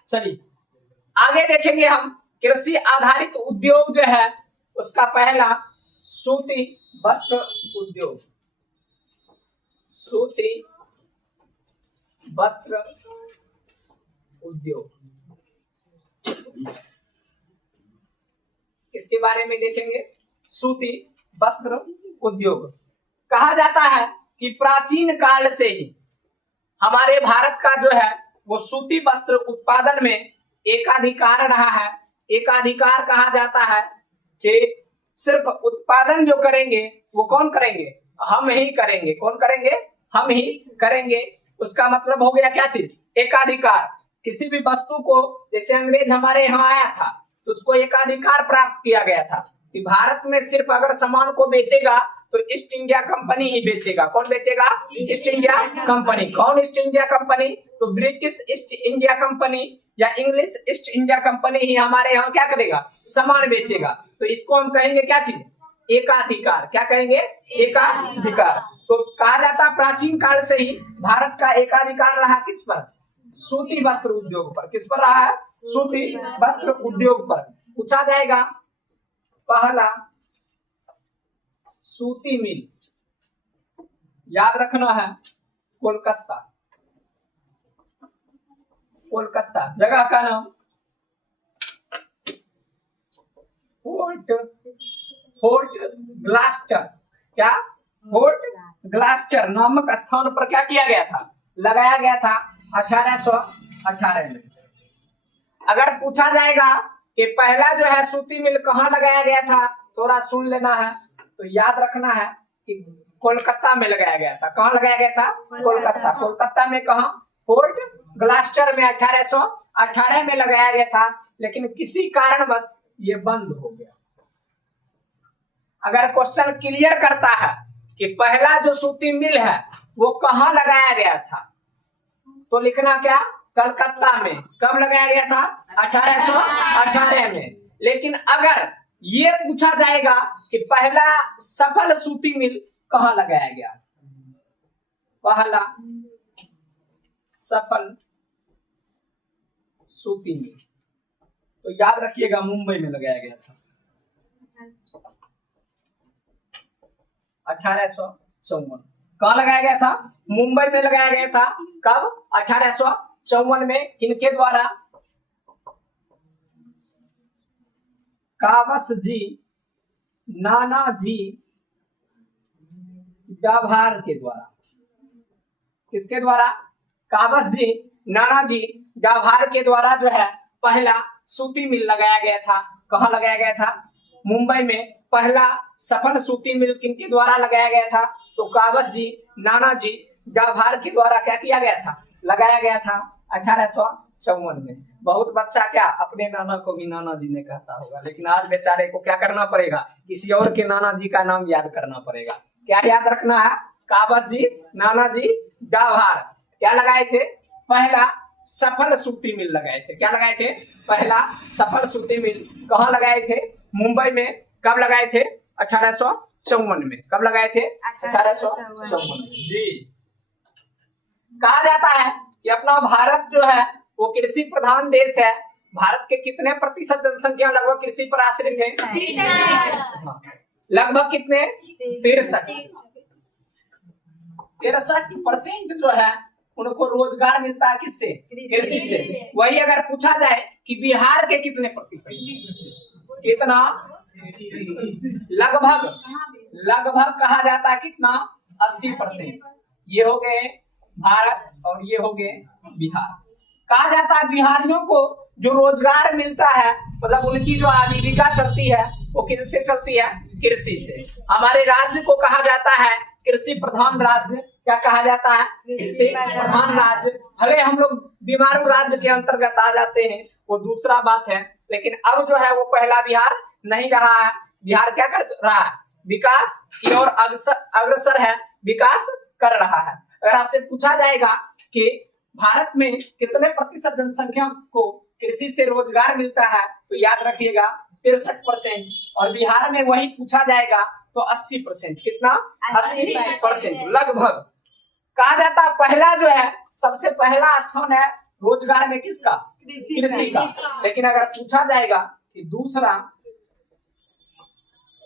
चलिए आगे देखेंगे हम कृषि आधारित उद्योग जो है उसका पहला सूती वस्त्र उद्योग। सूती वस्त्र उद्योग, इसके बारे में देखेंगे। सूती वस्त्र उद्योग कहा जाता है कि प्राचीन काल से ही हमारे भारत का जो है वो सूती वस्त्र उत्पादन में एकाधिकार रहा है। एकाधिकार कहा जाता है कि सिर्फ उत्पादन जो करेंगे वो कौन करेंगे? हम ही करेंगे। कौन करेंगे? हम ही करेंगे। उसका मतलब हो गया क्या चीज? एकाधिकार। किसी भी वस्तु को, जैसे अंग्रेज हमारे यहाँ आया था तो उसको एकाधिकार प्राप्त किया गया था कि भारत में सिर्फ अगर सामान को बेचेगा तो ईस्ट इंडिया कंपनी ही बेचेगा। कौन बेचेगा? East India company. कौन ईस्ट इंडिया कंपनी? तो ब्रिटिश ईस्ट इंडिया कंपनी या इंग्लिश ईस्ट इंडिया कंपनी ही हमारे यहाँ क्या करेगा? सामान बेचेगा। तो इसको हम कहेंगे क्या चीज? एकाधिकार। क्या कहेंगे? एकाधिकार। तो कहा जाता प्राचीन काल से ही भारत का एकाधिकार रहा किस पर? सूती वस्त्र उद्योग पर। किस पर रहा है? सूती वस्त्र उद्योग पर। पूछा जाएगा पहला सूती मिल, याद रखना है कोलकाता। कोलकाता जगह का नाम फोर्ट ग्लास्टर। क्या? फोर्ट ग्लास्टर नामक स्थान पर क्या किया गया था? लगाया गया था 1818 में। अगर पूछा जाएगा कि पहला जो है सूती मिल कहाँ लगाया गया था, थोड़ा सुन लेना है। तो याद रखना है कि कोलकाता में लगाया गया था। कहाँ लगाया गया था? कोलकाता। कोलकाता में कहाँ? फोर्ट ग्लास्टर में 1818 में लगाया गया था, लेकिन किसी कारणवश ये बंद हो गया। अगर क्वेश्चन क्लियर करता है कि पहला जो सूती मिल है वो कहाँ लगाया गया था, तो लिखना क्या? कलकत्ता में। कब लगाया गया था? 1818 में। लेकिन अगर ये पूछा जाएगा कि पहला सफल सूती मिल कहाँ लगाया गया, पहला सफल सूती मिल, तो याद रखिएगा मुंबई में लगाया गया था 1854। कहाँ लगाया गया था? मुंबई में लगाया गया था। कब? 1854 में। किनके द्वारा? कावस जी, नानाजी गाभार के द्वारा। किसके द्वारा? कावस जी, नानाजी गाभार के द्वारा जो है पहला सूती मिल लगाया गया था। कहाँ लगाया गया था? मुंबई में। पहला सफल सूती मिल किनके द्वारा लगाया गया था? तो कावस जी, नानाजी गाभार के द्वारा क्या किया गया था? लगाया गया था 1854 में। बहुत बच्चा क्या अपने नाना को भी नाना जी ने कहता होगा, लेकिन आज बेचारे को क्या करना पड़ेगा? किसी और के नाना जी का नाम याद करना पड़ेगा। क्या याद रखना है? कावस जी, नाना जी गाभार क्या लगाए थे? पहला सफल सूती मिल लगाए थे। क्या लगाए थे? पहला सफल सूती मिल। कहाँ लगाए थे? मुंबई में। कब लगाए थे? 1854 में। कब लगाए थे? 1854 जी। कहा जाता है कि अपना भारत जो है वो कृषि प्रधान देश है। भारत के कितने प्रतिशत जनसंख्या लगभग कृषि पर आश्रित है? हाँ, लगभग कितने? 63% जो है उनको रोजगार मिलता है किससे? कृषि से। वही अगर पूछा जाए कि बिहार के कितने प्रतिशत, कितना? लगभग कहा जाता है कितना? 80%। ये हो गए भारत और ये हो गए बिहार। कहा जाता है बिहारियों को जो रोजगार मिलता है, मतलब उनकी जो आजीविका चलती है वो किससे चलती है? कृषि से। हमारे राज्य को कहा जाता है कृषि प्रधान राज्य। क्या कहा जाता है? कृषि प्रधान राज्य। भले हम लोग बीमारू राज्य के अंतर्गत आ जाते हैं, वो दूसरा बात है, लेकिन अब जो है वो पहला बिहार नहीं रहा है। बिहार क्या कर रहा है? विकास की ओर अग्रसर है, विकास कर रहा है। अगर आपसे पूछा जाएगा कि भारत में कितने प्रतिशत जनसंख्या को कृषि से रोजगार मिलता है, तो याद रखिएगा 63%। और बिहार में वही पूछा जाएगा तो 80%। कितना? 80%। लगभग कहा जाता पहला जो है, सबसे पहला स्थान है रोजगार में किसका? कृषि का। लेकिन अगर पूछा जाएगा कि दूसरा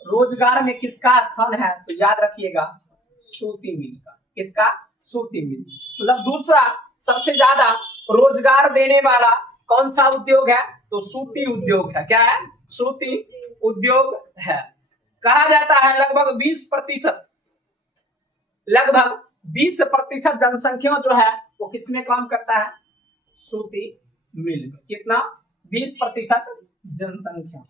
रोजगार में किसका स्थान है, तो याद रखिएगा सूती मिल का। किसका? सूती मिल। मतलब दूसरा सबसे ज्यादा रोजगार देने वाला कौन सा उद्योग है? तो सूती उद्योग है। क्या है? सूती उद्योग है। कहा जाता है लगभग 20% जनसंख्या जो है वो किसमें काम करता है? सूती मिल में। कितना? 20% जनसंख्या।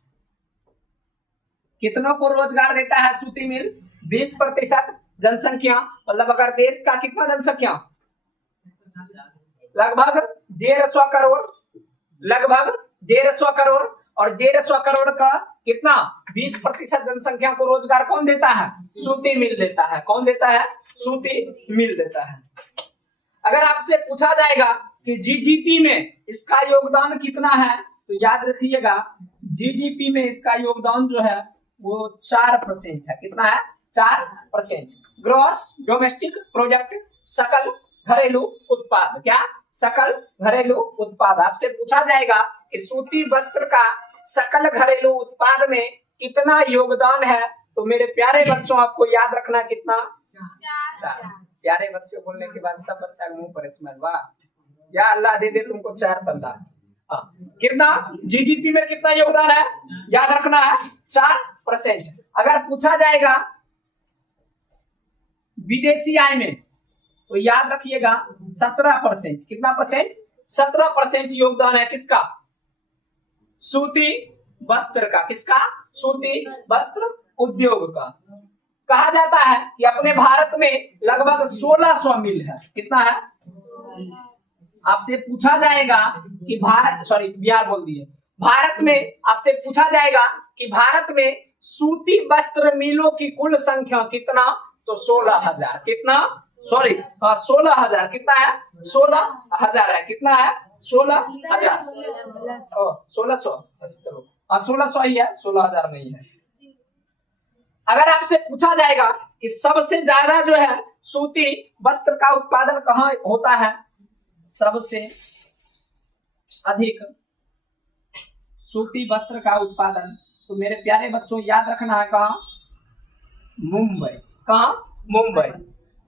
कितनों को रोजगार देता है सूती मिल? 20% जनसंख्या। मतलब अगर देश का कितना जनसंख्या? लगभग 150 करोड़। लगभग 150 करोड़। और 150 करोड़ का कितना? 20% जनसंख्या को रोजगार कौन देता है? सूती मिल देता है। कौन देता है? सूती मिल देता है। अगर आपसे पूछा जाएगा कि जीडीपी में इसका योगदान कितना है, तो याद रखिएगा जीडीपी में इसका योगदान जो है वो 4% है। कितना है? 4%। ग्रॉस डोमेस्टिक प्रोडक्ट, सकल घरेलू उत्पाद। क्या? सकल घरेलू उत्पाद। आपसे पूछा जाएगा कि सूती वस्त्र का सकल घरेलू उत्पाद में कितना योगदान है, तो मेरे प्यारे बच्चों आपको याद रखना कितना? 4। प्यारे बच्चे बोलने के बाद सब बच्चा मुंह पर स्माइल। वाह, या अल्लाह दे दे तुमको 4 तल्ला। कितना? जीडीपी में कितना योगदान है? याद रखना है 4%। अगर पूछा जाएगा विदेशी आय में, तो याद रखिएगा 17%। कितना परसेंट? 17% योगदान है किसका? सूती वस्त्र का। किसका? सूती वस्त्र उद्योग का। कहा जाता है कि अपने भारत में लगभग 1600 मिल है। कितना है? आपसे पूछा जाएगा कि बिहार बोल दिए। भारत में आपसे पूछा जाएगा कि भारत में सूती वस्त्र मिलों की कुल संख्या कितना? तो 16,000। कितना? 16,000। कितना है? 16,000 है। कितना है? 16,000। 1600। चलो 1600 ही है, 16,000 नहीं है। अगर आपसे पूछा जाएगा कि सबसे ज्यादा जो है सूती वस्त्र का उत्पादन कहाँ होता है, सबसे अधिक सूती वस्त्र का उत्पादन, तो मेरे प्यारे बच्चों याद रखना है कहाँ? मुंबई। कहाँ? मुंबई।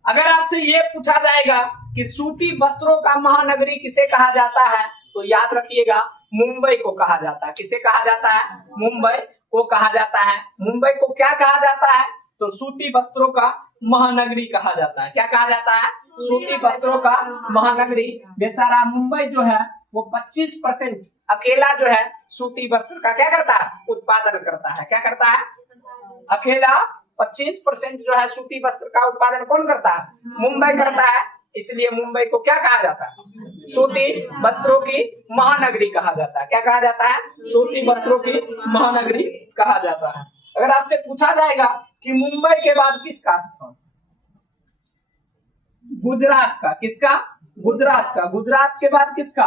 अगर आपसे ये पूछा जाएगा कि सूती वस्त्रों का महानगरी किसे कहा जाता है, तो याद रखिएगा मुंबई को कहा जाता है। किसे कहा जाता है? मुंबई को कहा जाता है। मुंबई को क्या कहा जाता है? तो सूती वस्त्रों का महानगरी कहा जाता है। क्या कहा जाता है? सूती वस्त्रों का महानगरी। बेचारा मुंबई जो है वो 25% अकेला जो है सूती वस्त्र का क्या करता है? उत्पादन करता है। क्या करता है? अकेला 25% जो है सूती वस्त्र का उत्पादन कौन करता है? मुंबई करता है। इसलिए मुंबई को क्या कहा जाता है? सूती वस्त्रों की महानगरी कहा जाता है। क्या कहा जाता है? सूती वस्त्रों की महानगरी कहा जाता है। अगर आपसे पूछा जाएगा कि मुंबई के बाद किसका स्थान? गुजरात का। किसका? गुजरात का। गुजरात के बाद किसका?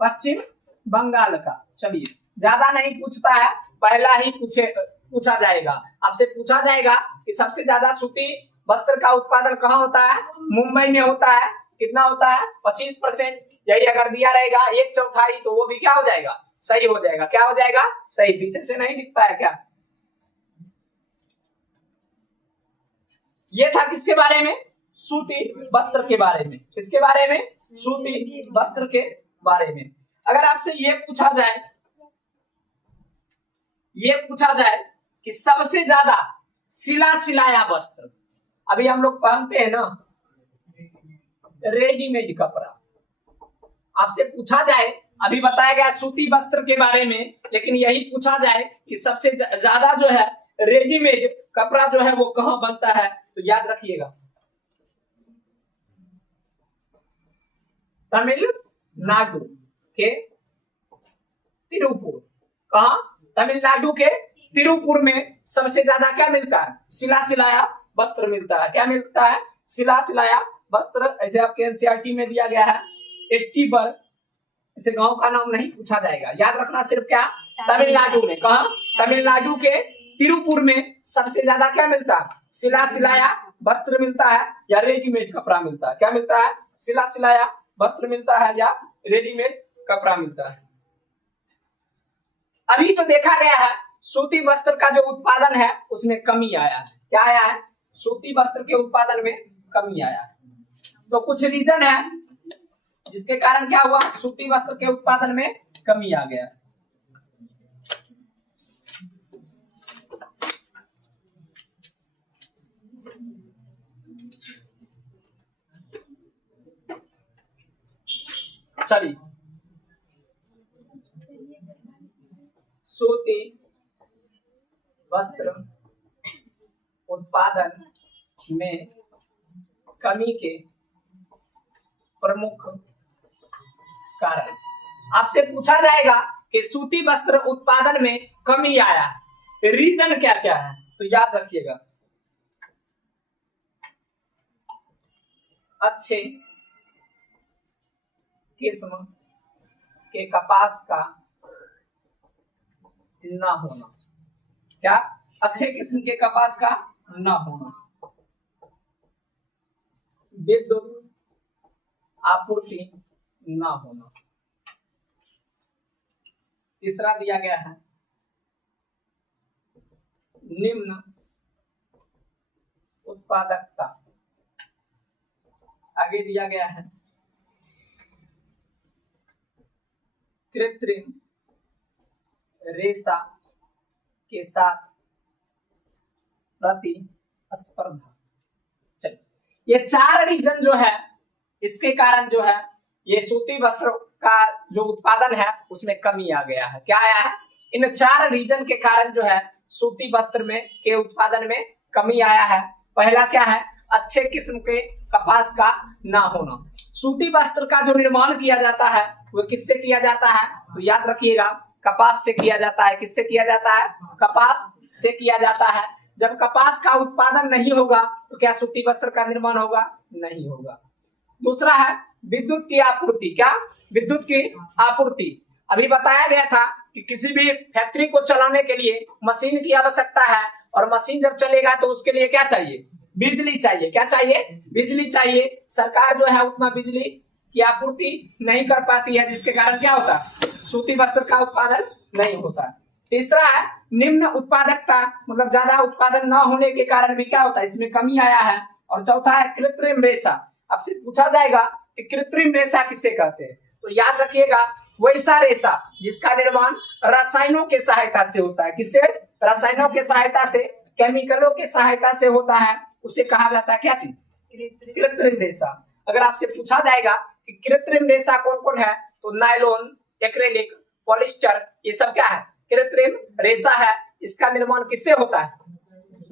पश्चिम बंगाल का। चलिए ज्यादा नहीं पूछता है, पहला ही पूछा जाएगा। आपसे पूछा जाएगा कि सबसे ज्यादा सूती वस्त्र का उत्पादन कहाँ होता है? मुंबई में होता है। कितना होता है 25%। यही अगर दिया रहेगा 1/4 तो वो भी क्या हो जाएगा, सही हो जाएगा। क्या हो जाएगा, सही। पीछे से नहीं दिखता है क्या? ये था किसके बारे में, सूती वस्त्र के बारे में। किसके बारे में, सूती वस्त्र के बारे में। अगर आपसे ये पूछा जाए कि सबसे ज्यादा सिलाया वस्त्र, अभी हम लोग पहनते हैं ना रेडीमेड कपड़ा, आपसे पूछा जाए, अभी बताया गया सूती वस्त्र के बारे में, लेकिन यही पूछा जाए कि सबसे ज्यादा जो है रेडीमेड कपड़ा जो है वो कहां बनता है, तो याद रखिएगा तमिलनाडु के तिरुपुर। कहा, तमिलनाडु के तिरुपुर में सबसे ज्यादा क्या मिलता है, सिलाया वस्त्र मिलता है। क्या मिलता है, सिलाया वस्त्र। ऐसे आपके एनसीईआरटी में दिया गया है 80 पर, इसे गांव का नाम नहीं पूछा जाएगा, याद रखना सिर्फ क्या, तमिलनाडु में। कहा, तमिलनाडु के तिरुपुर में सबसे ज्यादा क्या मिलता है, सिलाया वस्त्र मिलता है या रेडीमेड कपड़ा मिलता है। क्या मिलता है, सिलाया वस्त्र मिलता है या रेडीमेड कपड़ा मिलता है। अभी जो देखा गया है सूती वस्त्र का जो उत्पादन है उसमें कमी आया है। क्या आया है, सूती वस्त्र के उत्पादन में कमी आया है। तो कुछ रीजन है जिसके कारण क्या हुआ, सूती वस्त्र के उत्पादन में कमी आ गया। चलिए, सूती वस्त्र उत्पादन में कमी के प्रमुख कारण, आपसे पूछा जाएगा कि सूती वस्त्र उत्पादन में कमी आया है, रीजन क्या क्या है, तो याद रखिएगा अच्छे किस्म के कपास का न होना। क्या, अच्छे किस्म के कपास का न होना, विद्युत आपूर्ति न होना। तीसरा दिया गया है निम्न उत्पादकता। आगे दिया गया है कृत्रिम रेशा के साथ प्रतिस्पर्धा। चलिए, ये 4 रीजन जो है इसके कारण जो है ये सूती वस्त्र का जो उत्पादन है उसमें कमी आ गया है। क्या आया है, इन 4 रीजन के कारण जो है सूती वस्त्र में के उत्पादन में कमी आया है। पहला क्या है, अच्छे किस्म के कपास का ना होना। सूती वस्त्र का जो निर्माण किया जाता है वो किससे किया जाता है, तो याद रखिएगा कपास से किया जाता है। किससे किया जाता है, कपास से किया जाता है। जब कपास का उत्पादन नहीं होगा तो क्या सूती वस्त्र का निर्माण होगा, नहीं होगा। दूसरा है विद्युत की आपूर्ति। क्या, विद्युत की आपूर्ति। अभी बताया गया था कि किसी भी फैक्ट्री को चलाने के लिए मशीन की आवश्यकता है, और मशीन जब चलेगा तो उसके लिए क्या चाहिए, बिजली चाहिए। क्या चाहिए, बिजली चाहिए। सरकार जो है उतना बिजली की आपूर्ति नहीं कर पाती है, जिसके कारण क्या होता है, सूती वस्त्र का उत्पादन नहीं होता। तीसरा है निम्न उत्पादकता, मतलब ज्यादा उत्पादन न होने के कारण भी क्या होता है, इसमें कमी आया है। और चौथा है कृत्रिम रेशा। आपसे पूछा जाएगा कि कृत्रिम रेशा किसे कहते हैं, तो याद रखिएगा वैसा रेशा जिसका निर्माण रसायनों के सहायता से होता है। किससे, रसायनों के सहायता से, केमिकलों के सहायता से होता है, उसे कहा जाता है क्या चीज, कृत्रिम रेशा। अगर आपसे पूछा जाएगा कि कृत्रिम रेशा कौन कौन है, तो नायलॉन, एक्रेलिक, पॉलिस्टर, ये सब क्या है, कृत्रिम रेशा है। इसका निर्माण किससे होता है,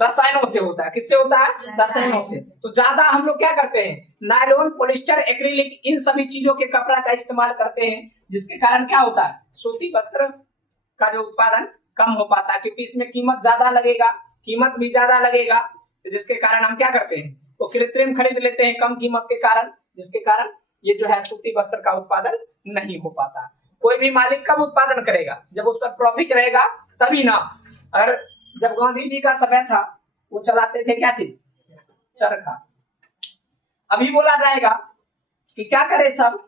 रसायनों से होता है। किससे होता है, रसायनों से। तो ज्यादा हम लोग क्या करते हैं, नायलॉन, पॉलिस्टर, एक्रिलिक, इन सभी चीजों के कपड़ा का इस्तेमाल करते हैं, जिसके कारण क्या होता है, सूती वस्त्र का जो उत्पादन कम हो पाता है, क्योंकि इसमें कीमत ज्यादा लगेगा, कीमत भी ज्यादा लगेगा, जिसके कारण हम क्या करते हैं, वो कृत्रिम खरीद लेते हैं कम कीमत के कारण, जिसके कारण ये जो है सूती वस्त्र का उत्पादन नहीं हो पाता। कोई भी मालिक कब उत्पादन करेगा, जब उस पर प्रॉफिट रहेगा तभी ना। अगर जब गांधी जी का समय था वो चलाते थे क्या चीज, चरखा। अभी बोला जाएगा कि क्या करे, सब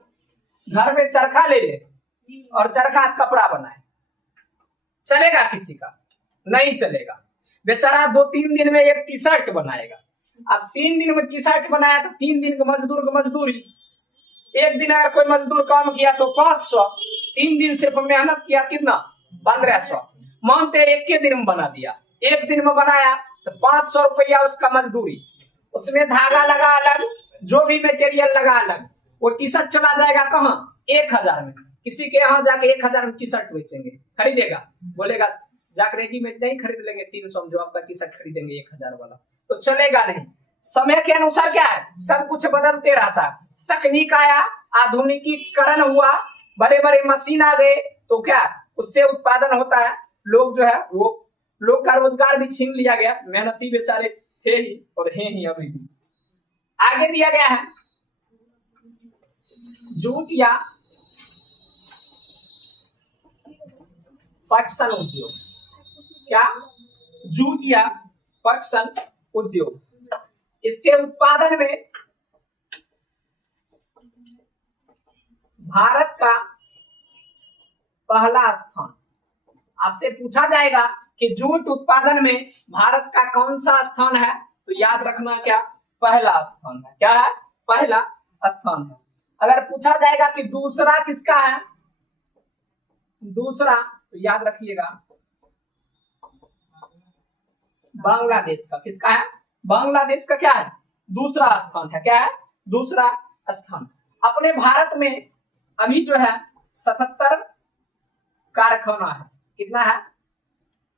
घर में चरखा ले ले और चरखा से कपड़ा बनाए। चलेगा किसी का? नहीं चलेगा। बेचारा 2-3 दिन में एक टी शर्ट बनाएगा। अब 3 दिन में टी शर्ट बनाया तो 3 दिन का मजदूर की मजदूरी। एक दिन अगर कोई मजदूर काम किया तो 500, 3 दिन से मेहनत किया कितना, 1500। मानते एक के दिन में बना दिया, एक दिन में बनाया तो 500 रुपया उसका मजदूरी, उसमें धागा लगा अलग, जो भी मटेरियल लगा अलग। वो टी शर्ट चला जाएगा कहाँ, 1000 में। किसी के यहाँ जाके 1000 में टी शर्ट बेचेंगे, खरीदेगा? बोलेगा जाकर रेडीमेड नहीं खरीद लेंगे 300 में, जो आपका टी शर्ट खरीदेंगे 1000 वाला, तो चलेगा नहीं। समय के अनुसार क्या है, सब कुछ बदलते रहता है। तकनीक आया, आधुनिकीकरण हुआ, बड़े बड़े मशीन आ गए, तो क्या उससे उत्पादन होता है। लोग जो है वो लोग का रोजगार भी छीन लिया गया। मेहनती बेचारे थे ही और हैं ही अभी भी। आगे दिया गया है जूट या पटसन उद्योग। क्या? जूट या पटसन उद्योग। इसके उत्पादन में भारत का पहला स्थान। आपसे पूछा जाएगा कि जूट उत्पादन में भारत का कौन सा स्थान है, तो याद रखना क्या, पहला स्थान है। क्या है? पहला स्थान है। अगर पूछा जाएगा कि दूसरा किसका है, दूसरा, तो याद रखिएगा बांग्लादेश का। किसका है? बांग्लादेश का क्या है, दूसरा स्थान है। क्या है? दूसरा स्थान। अपने भारत में अभी जो है 77 कारखाना है। कितना है?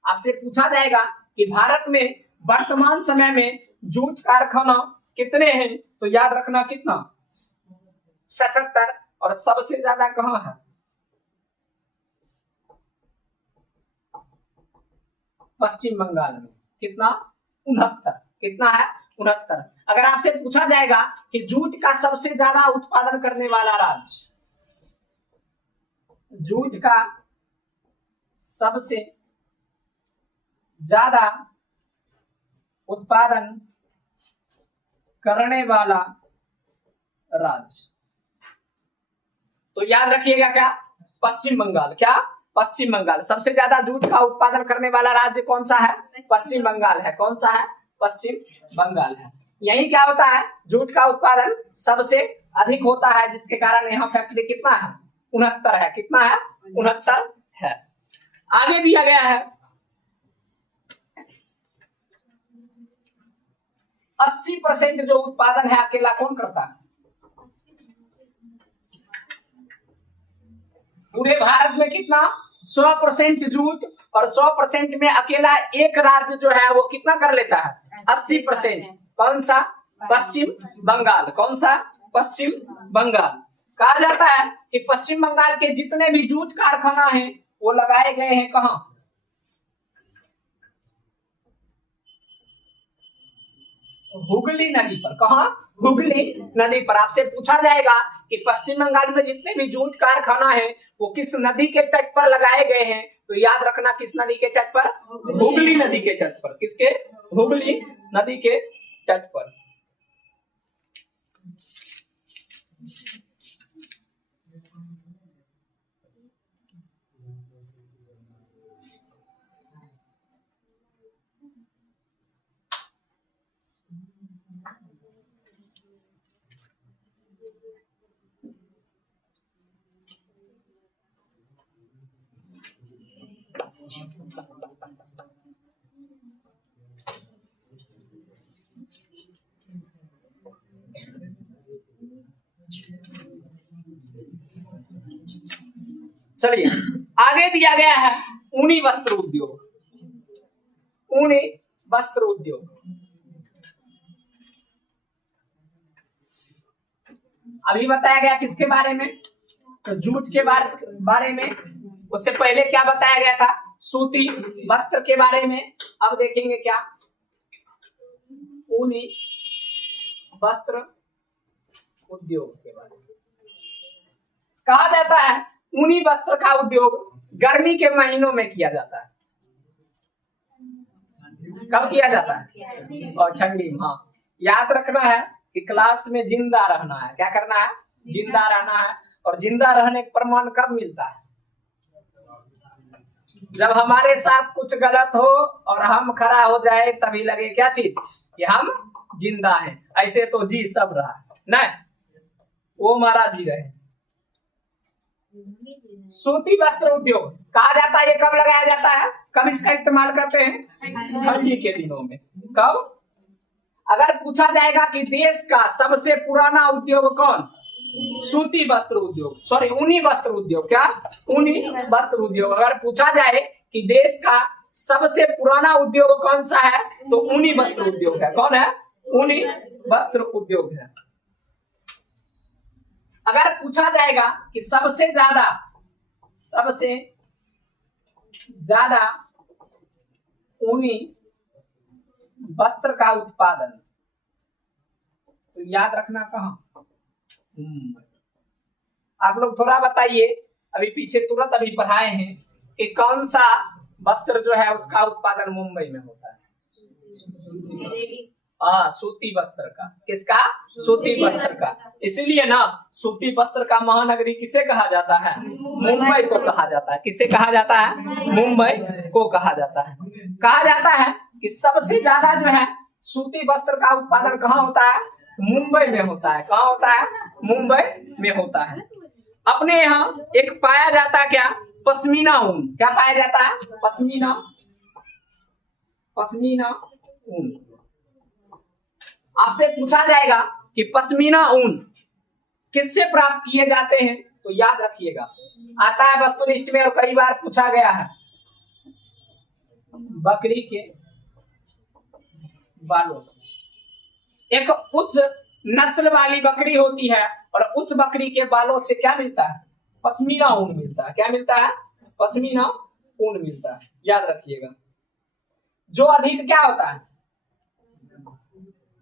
आपसे पूछा जाएगा कि भारत में वर्तमान समय में जूट कारखाना कितने हैं, तो याद रखना कितना, 77। और सबसे ज्यादा कहाँ है? पश्चिम बंगाल में। कितना? 69। कितना है? 69। अगर आपसे पूछा जाएगा कि जूट का सबसे ज्यादा उत्पादन करने वाला राज्य, जूट का सबसे ज्यादा उत्पादन करने वाला राज्य, तो याद रखिएगा क्या, पश्चिम बंगाल। क्या? पश्चिम बंगाल। सबसे ज्यादा जूट का उत्पादन करने वाला राज्य कौन सा है? पश्चिम बंगाल है। कौन सा है? पश्चिम बंगाल है। यही क्या होता है, जूट का उत्पादन सबसे अधिक होता है, जिसके कारण यहाँ फैक्ट्री कितना है, 69 है। कितना है? 69 है। आगे दिया गया है 80% जो उत्पादन है अकेला कौन करता है? पूरे भारत में कितना? 100% जूट, और 100% में अकेला एक राज्य जो है वो कितना कर लेता है? 80%। कौन सा? पश्चिम बंगाल। कौन सा? पश्चिम बंगाल। कहा जाता है कि पश्चिम बंगाल के जितने भी जूट कारखाना हैं वो लगाए गए हैं कहाँ? हुगली नदी पर। कहाँ? हुगली नदी पर। आपसे पूछा जाएगा कि पश्चिम बंगाल में जितने भी जूट कारखाना है वो किस नदी के तट पर लगाए गए हैं, तो याद रखना किस नदी के तट पर? हुगली नदी के तट पर। किसके? हुगली नदी के तट पर। चलिए आगे दिया गया है ऊनी वस्त्र उद्योग। ऊनी वस्त्र उद्योग अभी बताया गया किसके बारे में? तो जूट के बारे में। उससे पहले क्या बताया गया था? सूती वस्त्र के बारे में। अब देखेंगे क्या? ऊनी वस्त्र उद्योग के बारे में। कहा जाता है ऊनी वस्त्र का उद्योग गर्मी के महीनों में किया जाता है। कब किया जाता है? और ठंडी में। हाँ, याद रखना है कि क्लास में जिंदा रहना है। क्या करना है? जिंदा रहना है। और जिंदा रहने का प्रमाण कब मिलता है? जब हमारे साथ कुछ गलत हो और हम खड़ा हो जाए, तभी लगे क्या चीज कि हम जिंदा हैं। ऐसे तो जी सब रहा नहीं, वो मारा जी रहे। सूती वस्त्र उद्योग कहा जाता है, ये कब लगाया जाता है, कब इसका इस्तेमाल करते हैं? ठंडी के दिनों में। कब? अगर पूछा जाएगा कि देश का सबसे पुराना उद्योग कौन? सूती वस्त्र उद्योग, सॉरी ऊनी वस्त्र उद्योग। क्या? ऊनी वस्त्र उद्योग। अगर पूछा जाए कि देश का सबसे पुराना उद्योग कौन सा है, तो ऊनी वस्त्र उद्योग है। कौन है? ऊनी वस्त्र उद्योग है। अगर पूछा जाएगा कि सबसे ज्यादा ऊनी वस्त्र का उत्पादन, तो याद रखना कहां? आप लोग थोड़ा बताइए, अभी पीछे तुरंत अभी पढ़ाए हैं कि कौन सा वस्त्र जो है उसका उत्पादन मुंबई में होता है? हाँ, सूती वस्त्र का। किसका? सूती वस्त्र का। इसलिए ना सूती वस्त्र का महानगरी किसे कहा जाता है? मुंबई को कहा जाता है। किसे कहा जाता है? मुंबई को कहा जाता है। कहा जाता है कि सबसे ज्यादा जो है सूती वस्त्र का उत्पादन कहाँ होता है? मुंबई में होता है। कहाँ होता है? मुंबई में होता है। अपने यहाँ एक पाया जाता है क्या? पश्मीना ऊन। क्या पाया जाता है? पश्मीना ऊन। आपसे पूछा जाएगा कि पश्मीना ऊन किससे प्राप्त किए जाते हैं, तो याद रखिएगा, आता है वस्तुनिष्ठ में और कई बार पूछा गया है, बकरी के बालों से। एक उच्च नस्ल वाली बकरी होती है और उस बकरी के बालों से क्या मिलता है? पश्मीना ऊन मिलता है। क्या मिलता है? पश्मीना ऊन मिलता है। याद रखिएगा। जो अधिक क्या होता है?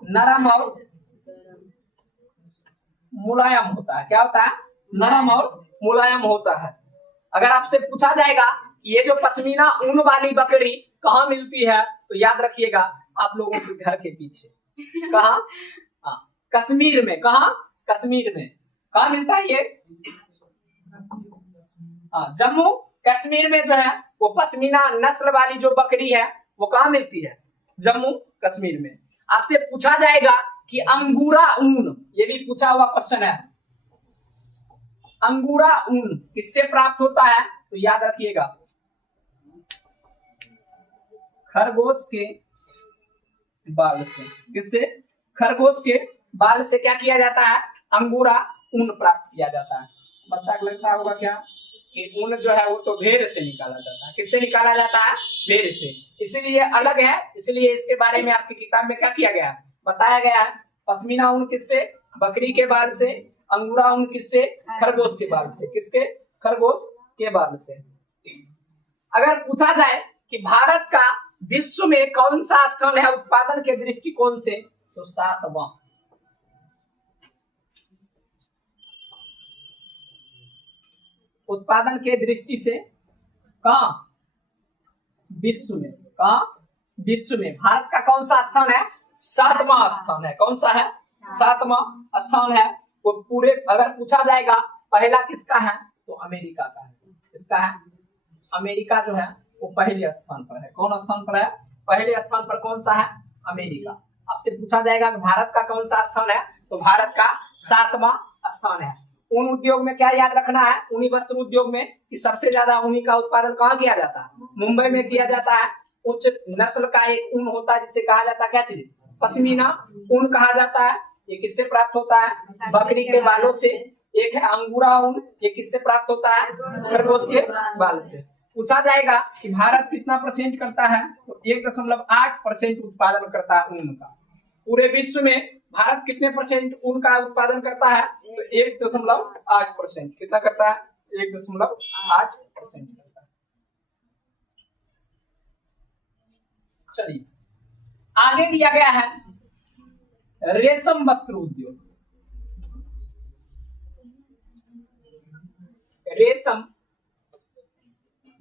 नरम और मुलायम होता है। क्या होता है? नरम और मुलायम होता है। अगर आपसे पूछा जाएगा कि ये जो पश्मीना ऊन वाली बकरी कहाँ मिलती है, तो याद रखिएगा आप लोगों के घर के पीछे। कहाँ? कश्मीर में। कहाँ? कश्मीर में। कहाँ मिलता है ये? जम्मू कश्मीर में जो है वो पश्मीना नस्ल वाली जो बकरी है वो कहाँ मिलती है? जम्मू कश्मीर में। आपसे पूछा जाएगा कि अंगूरा ऊन, ये भी पूछा हुआ क्वेश्चन है, अंगूरा ऊन किससे प्राप्त होता है, तो याद रखिएगा खरगोश के बाल से। किससे? खरगोश के बाल से क्या किया जाता है? अंगूरा ऊन प्राप्त किया जाता है। बच्चा को लगता होगा क्या कि ऊन जो है वो तो भेड़ से निकाला जाता है। किससे निकाला जाता है? भेड़ से। इसलिए अलग है, इसलिए इसके बारे में आपकी किताब में क्या किया गया? बताया गया है। पश्मीना ऊन किससे? बकरी के बाल से। अंगूरा ऊन किससे? खरगोश के बाल से। किसके? खरगोश के बाल से। अगर पूछा जाए कि भारत का विश्व में कौन सा स्थान है उत्पादन के दृष्टिकोण से, तो 7वां। उत्पादन के दृष्टि से कहा? विश्व में। कहा? विश्व में भारत का कौन सा स्थान है? 7वां स्थान है। कौन सा है? 7वां स्थान है। वो पूरे, अगर पूछा जाएगा पहला किसका है, तो अमेरिका का है। किसका है? अमेरिका जो है वो पहले स्थान पर है। कौन स्थान पर है? पहले स्थान पर कौन सा है? अमेरिका। आपसे पूछा जाएगा कि भारत का कौन सा स्थान है, तो भारत का 7वां स्थान है। ऊन उद्योग में क्या याद रखना है? ऊनी वस्त्र उद्योग में कि सबसे ज्यादा ऊनी का उत्पादन कहाँ किया जाता है? मुंबई में किया जाता है। उच्च नस्ल का एक ऊन होता है जिसे कहा जाता है क्या चीज? पश्मीना ऊन कहा जाता है। ये किससे प्राप्त होता है? बकरी के बालों से। एक है अंगूरा ऊन, ये किससे प्राप्त होता है? खरगोश के बाल से। पूछा जाएगा कि भारत कितना परसेंट करता है, तो 1.8% उत्पादन करता है ऊन का। पूरे विश्व में भारत कितने परसेंट ऊन का उत्पादन करता है, तो 1.8%। कितना करता है? 1.8% करता है। चलिए आगे दिया गया है रेशम वस्त्र उद्योग। रेशम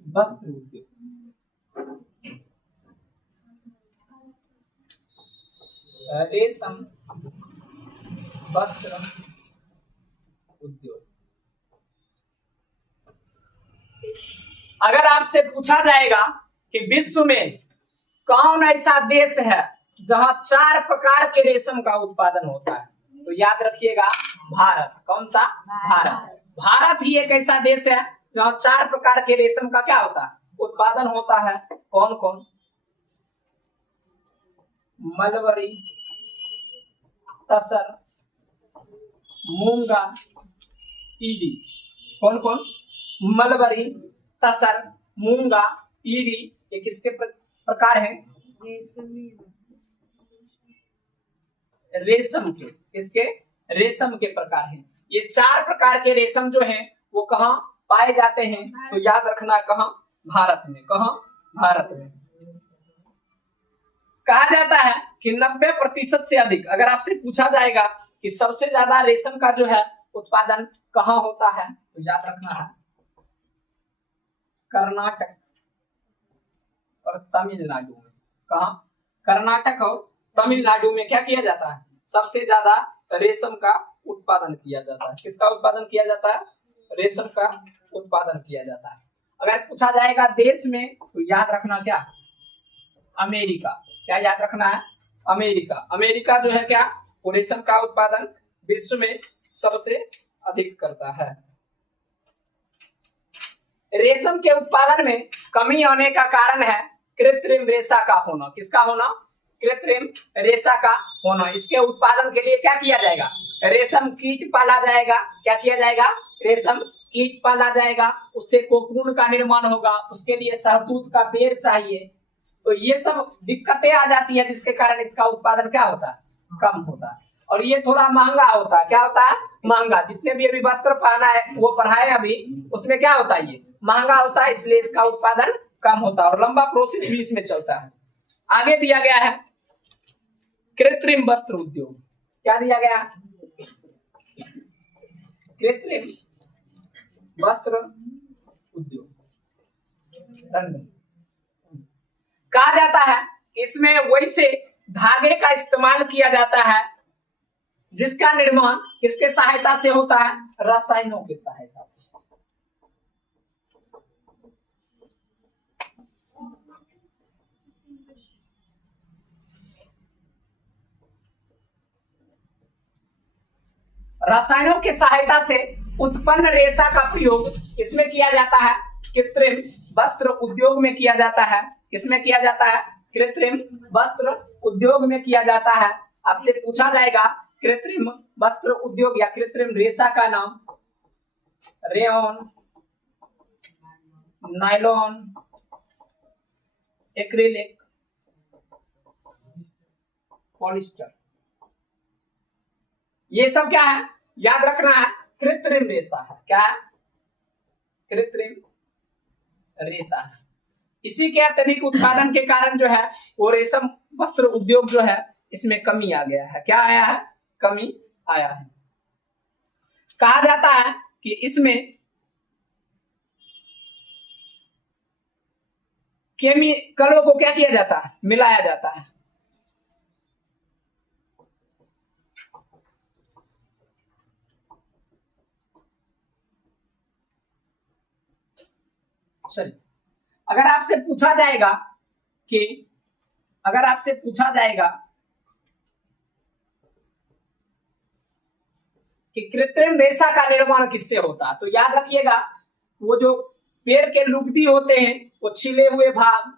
वस्त्र उद्योग। रेशम वस्त्र उद्योग। अगर आपसे पूछा जाएगा कि विश्व में कौन ऐसा देश है जहां 4 प्रकार के रेशम का उत्पादन होता है, तो याद रखिएगा भारत। कौन सा? भारत। भारत ही एक ऐसा देश है जहां 4 प्रकार के रेशम का क्या होता है? उत्पादन होता है। कौन कौन? मलबरी, तसर, मूंगा, ईडी। कौन कौन? मलबरी, तसर, मूंगा, ईडी। ये किसके प्रकार हैं? रेशम के। किसके? रेशम के प्रकार हैं। ये 4 प्रकार के रेशम जो हैं वो कहाँ पाए जाते हैं? तो याद रखना, कहाँ? भारत में। कहाँ? भारत में। कहा जाता है कि 90% से अधिक, अगर आपसे पूछा जाएगा कि सबसे ज्यादा रेशम का जो है उत्पादन कहाँ होता है, तो याद रखना है कर्नाटक और तमिलनाडु में। कहाँ? कर्नाटक और तमिलनाडु में क्या किया जाता है? सबसे ज्यादा रेशम का उत्पादन किया जाता है। किसका उत्पादन किया जाता है? रेशम का उत्पादन किया जाता है। अगर पूछा जाएगा देश में, तो याद रखना क्या? अमेरिका। क्या याद रखना है? अमेरिका। अमेरिका जो है क्या, वो रेशम का उत्पादन विश्व में सबसे अधिक करता है। रेशम के उत्पादन में कमी आने का कारण है कृत्रिम रेशा का होना। किसका होना? कृत्रिम रेशा का होना। इसके उत्पादन के लिए क्या किया जाएगा? रेशम कीट पाला जाएगा। क्या किया जाएगा? रेशम कीट पाला जाएगा। उससे कोकून का निर्माण होगा। उसके लिए शहतूत का पेड़ चाहिए। तो ये सब दिक्कतें आ जाती है, जिसके कारण इसका उत्पादन क्या होता है? कम होता है। और ये थोड़ा महंगा होता है। क्या होता है? महंगा। जितने भी अभी वस्त्र पहना है, वो पढ़ाए अभी, उसमें क्या होता है? ये महंगा होता है, इसलिए इसका उत्पादन कम होता है और लंबा प्रोसेस भी इसमें चलता है। आगे दिया गया है कृत्रिम वस्त्र उद्योग। क्या दिया गया? कृत्रिम वस्त्र उद्योग। कहा जाता है कि इसमें वैसे धागे का इस्तेमाल किया जाता है जिसका निर्माण किसके सहायता से होता है? रसायनों की सहायता से। रसायनों की सहायता से उत्पन्न रेशा का प्रयोग किसमें किया जाता है? कृत्रिम वस्त्र उद्योग में किया जाता है। किसमें किया जाता है? कृत्रिम वस्त्र उद्योग में किया जाता है। आपसे पूछा जाएगा कृत्रिम वस्त्र उद्योग या कृत्रिम रेशा का नाम रेयॉन, नायलॉन, एक्रिलिक, पॉलिस्टर। ये सब क्या है? याद रखना है, कृत्रिम रेशा है। क्या है? कृत्रिम रेशा है। इसी के अत्यधिक उत्पादन के कारण जो है वो रेशम वस्त्र उद्योग जो है इसमें कमी आ गया है। क्या आया है? कमी आया है। कहा जाता है कि इसमें केमिकलों को क्या किया जाता है? मिलाया जाता है। चलिए, अगर आपसे पूछा जाएगा कि कृत्रिम रेशा का निर्माण किससे होता है, तो याद रखिएगा वो जो पेड़ के लुगदी होते हैं, वो छिले हुए भाग,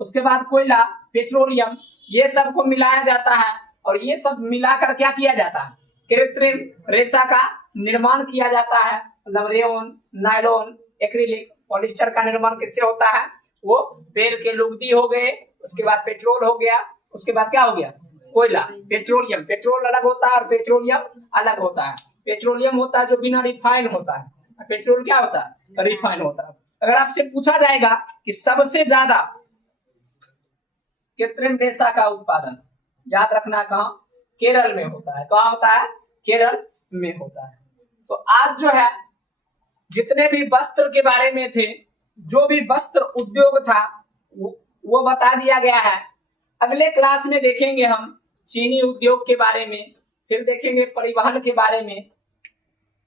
उसके बाद कोयला, पेट्रोलियम, ये सब को मिलाया जाता है और ये सब मिलाकर क्या किया जाता है? कृत्रिम रेशा का निर्माण किया जाता है। मतलब रेयॉन, नायलॉन, एक्रिलिक, पॉलिस्टर का निर्माण किससे होता है? वो पेड़ के लुगदी हो गए, उसके बाद पेट्रोल हो गया, उसके बाद क्या हो गया? कोयला, पेट्रोलियम। पेट्रोल अलग होता है और पेट्रोलियम अलग होता है। पेट्रोलियम होता है जो बिना रिफाइन होता है, पेट्रोल क्या होता है? रिफाइन होता है। अगर आपसे पूछा जाएगा कि सबसे ज्यादा कृत्रिम रेशा का उत्पादन, याद रखना कहाँ? केरल में होता है। कहाँ होता है? केरल में होता है। तो आज जो है जितने भी वस्त्र के बारे में थे, जो भी वस्त्र उद्योग था, वो बता दिया गया है। अगले क्लास में देखेंगे हम चीनी उद्योग के बारे में, फिर देखेंगे परिवहन के बारे में,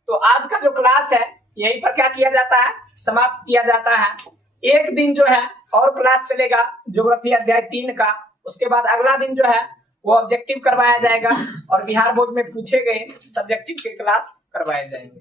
तो आज का जो क्लास है यहीं पर क्या किया जाता है, समाप्त किया जाता है। एक दिन जो है और क्लास चलेगा ज्योग्राफी अध्याय 3 का। उसके बाद अगला दिन जो है वो ऑब्जेक्टिव करवाया जाएगा और बिहार बोर्ड में पूछे गए सब्जेक्टिव के क्लास करवाए जाएंगे।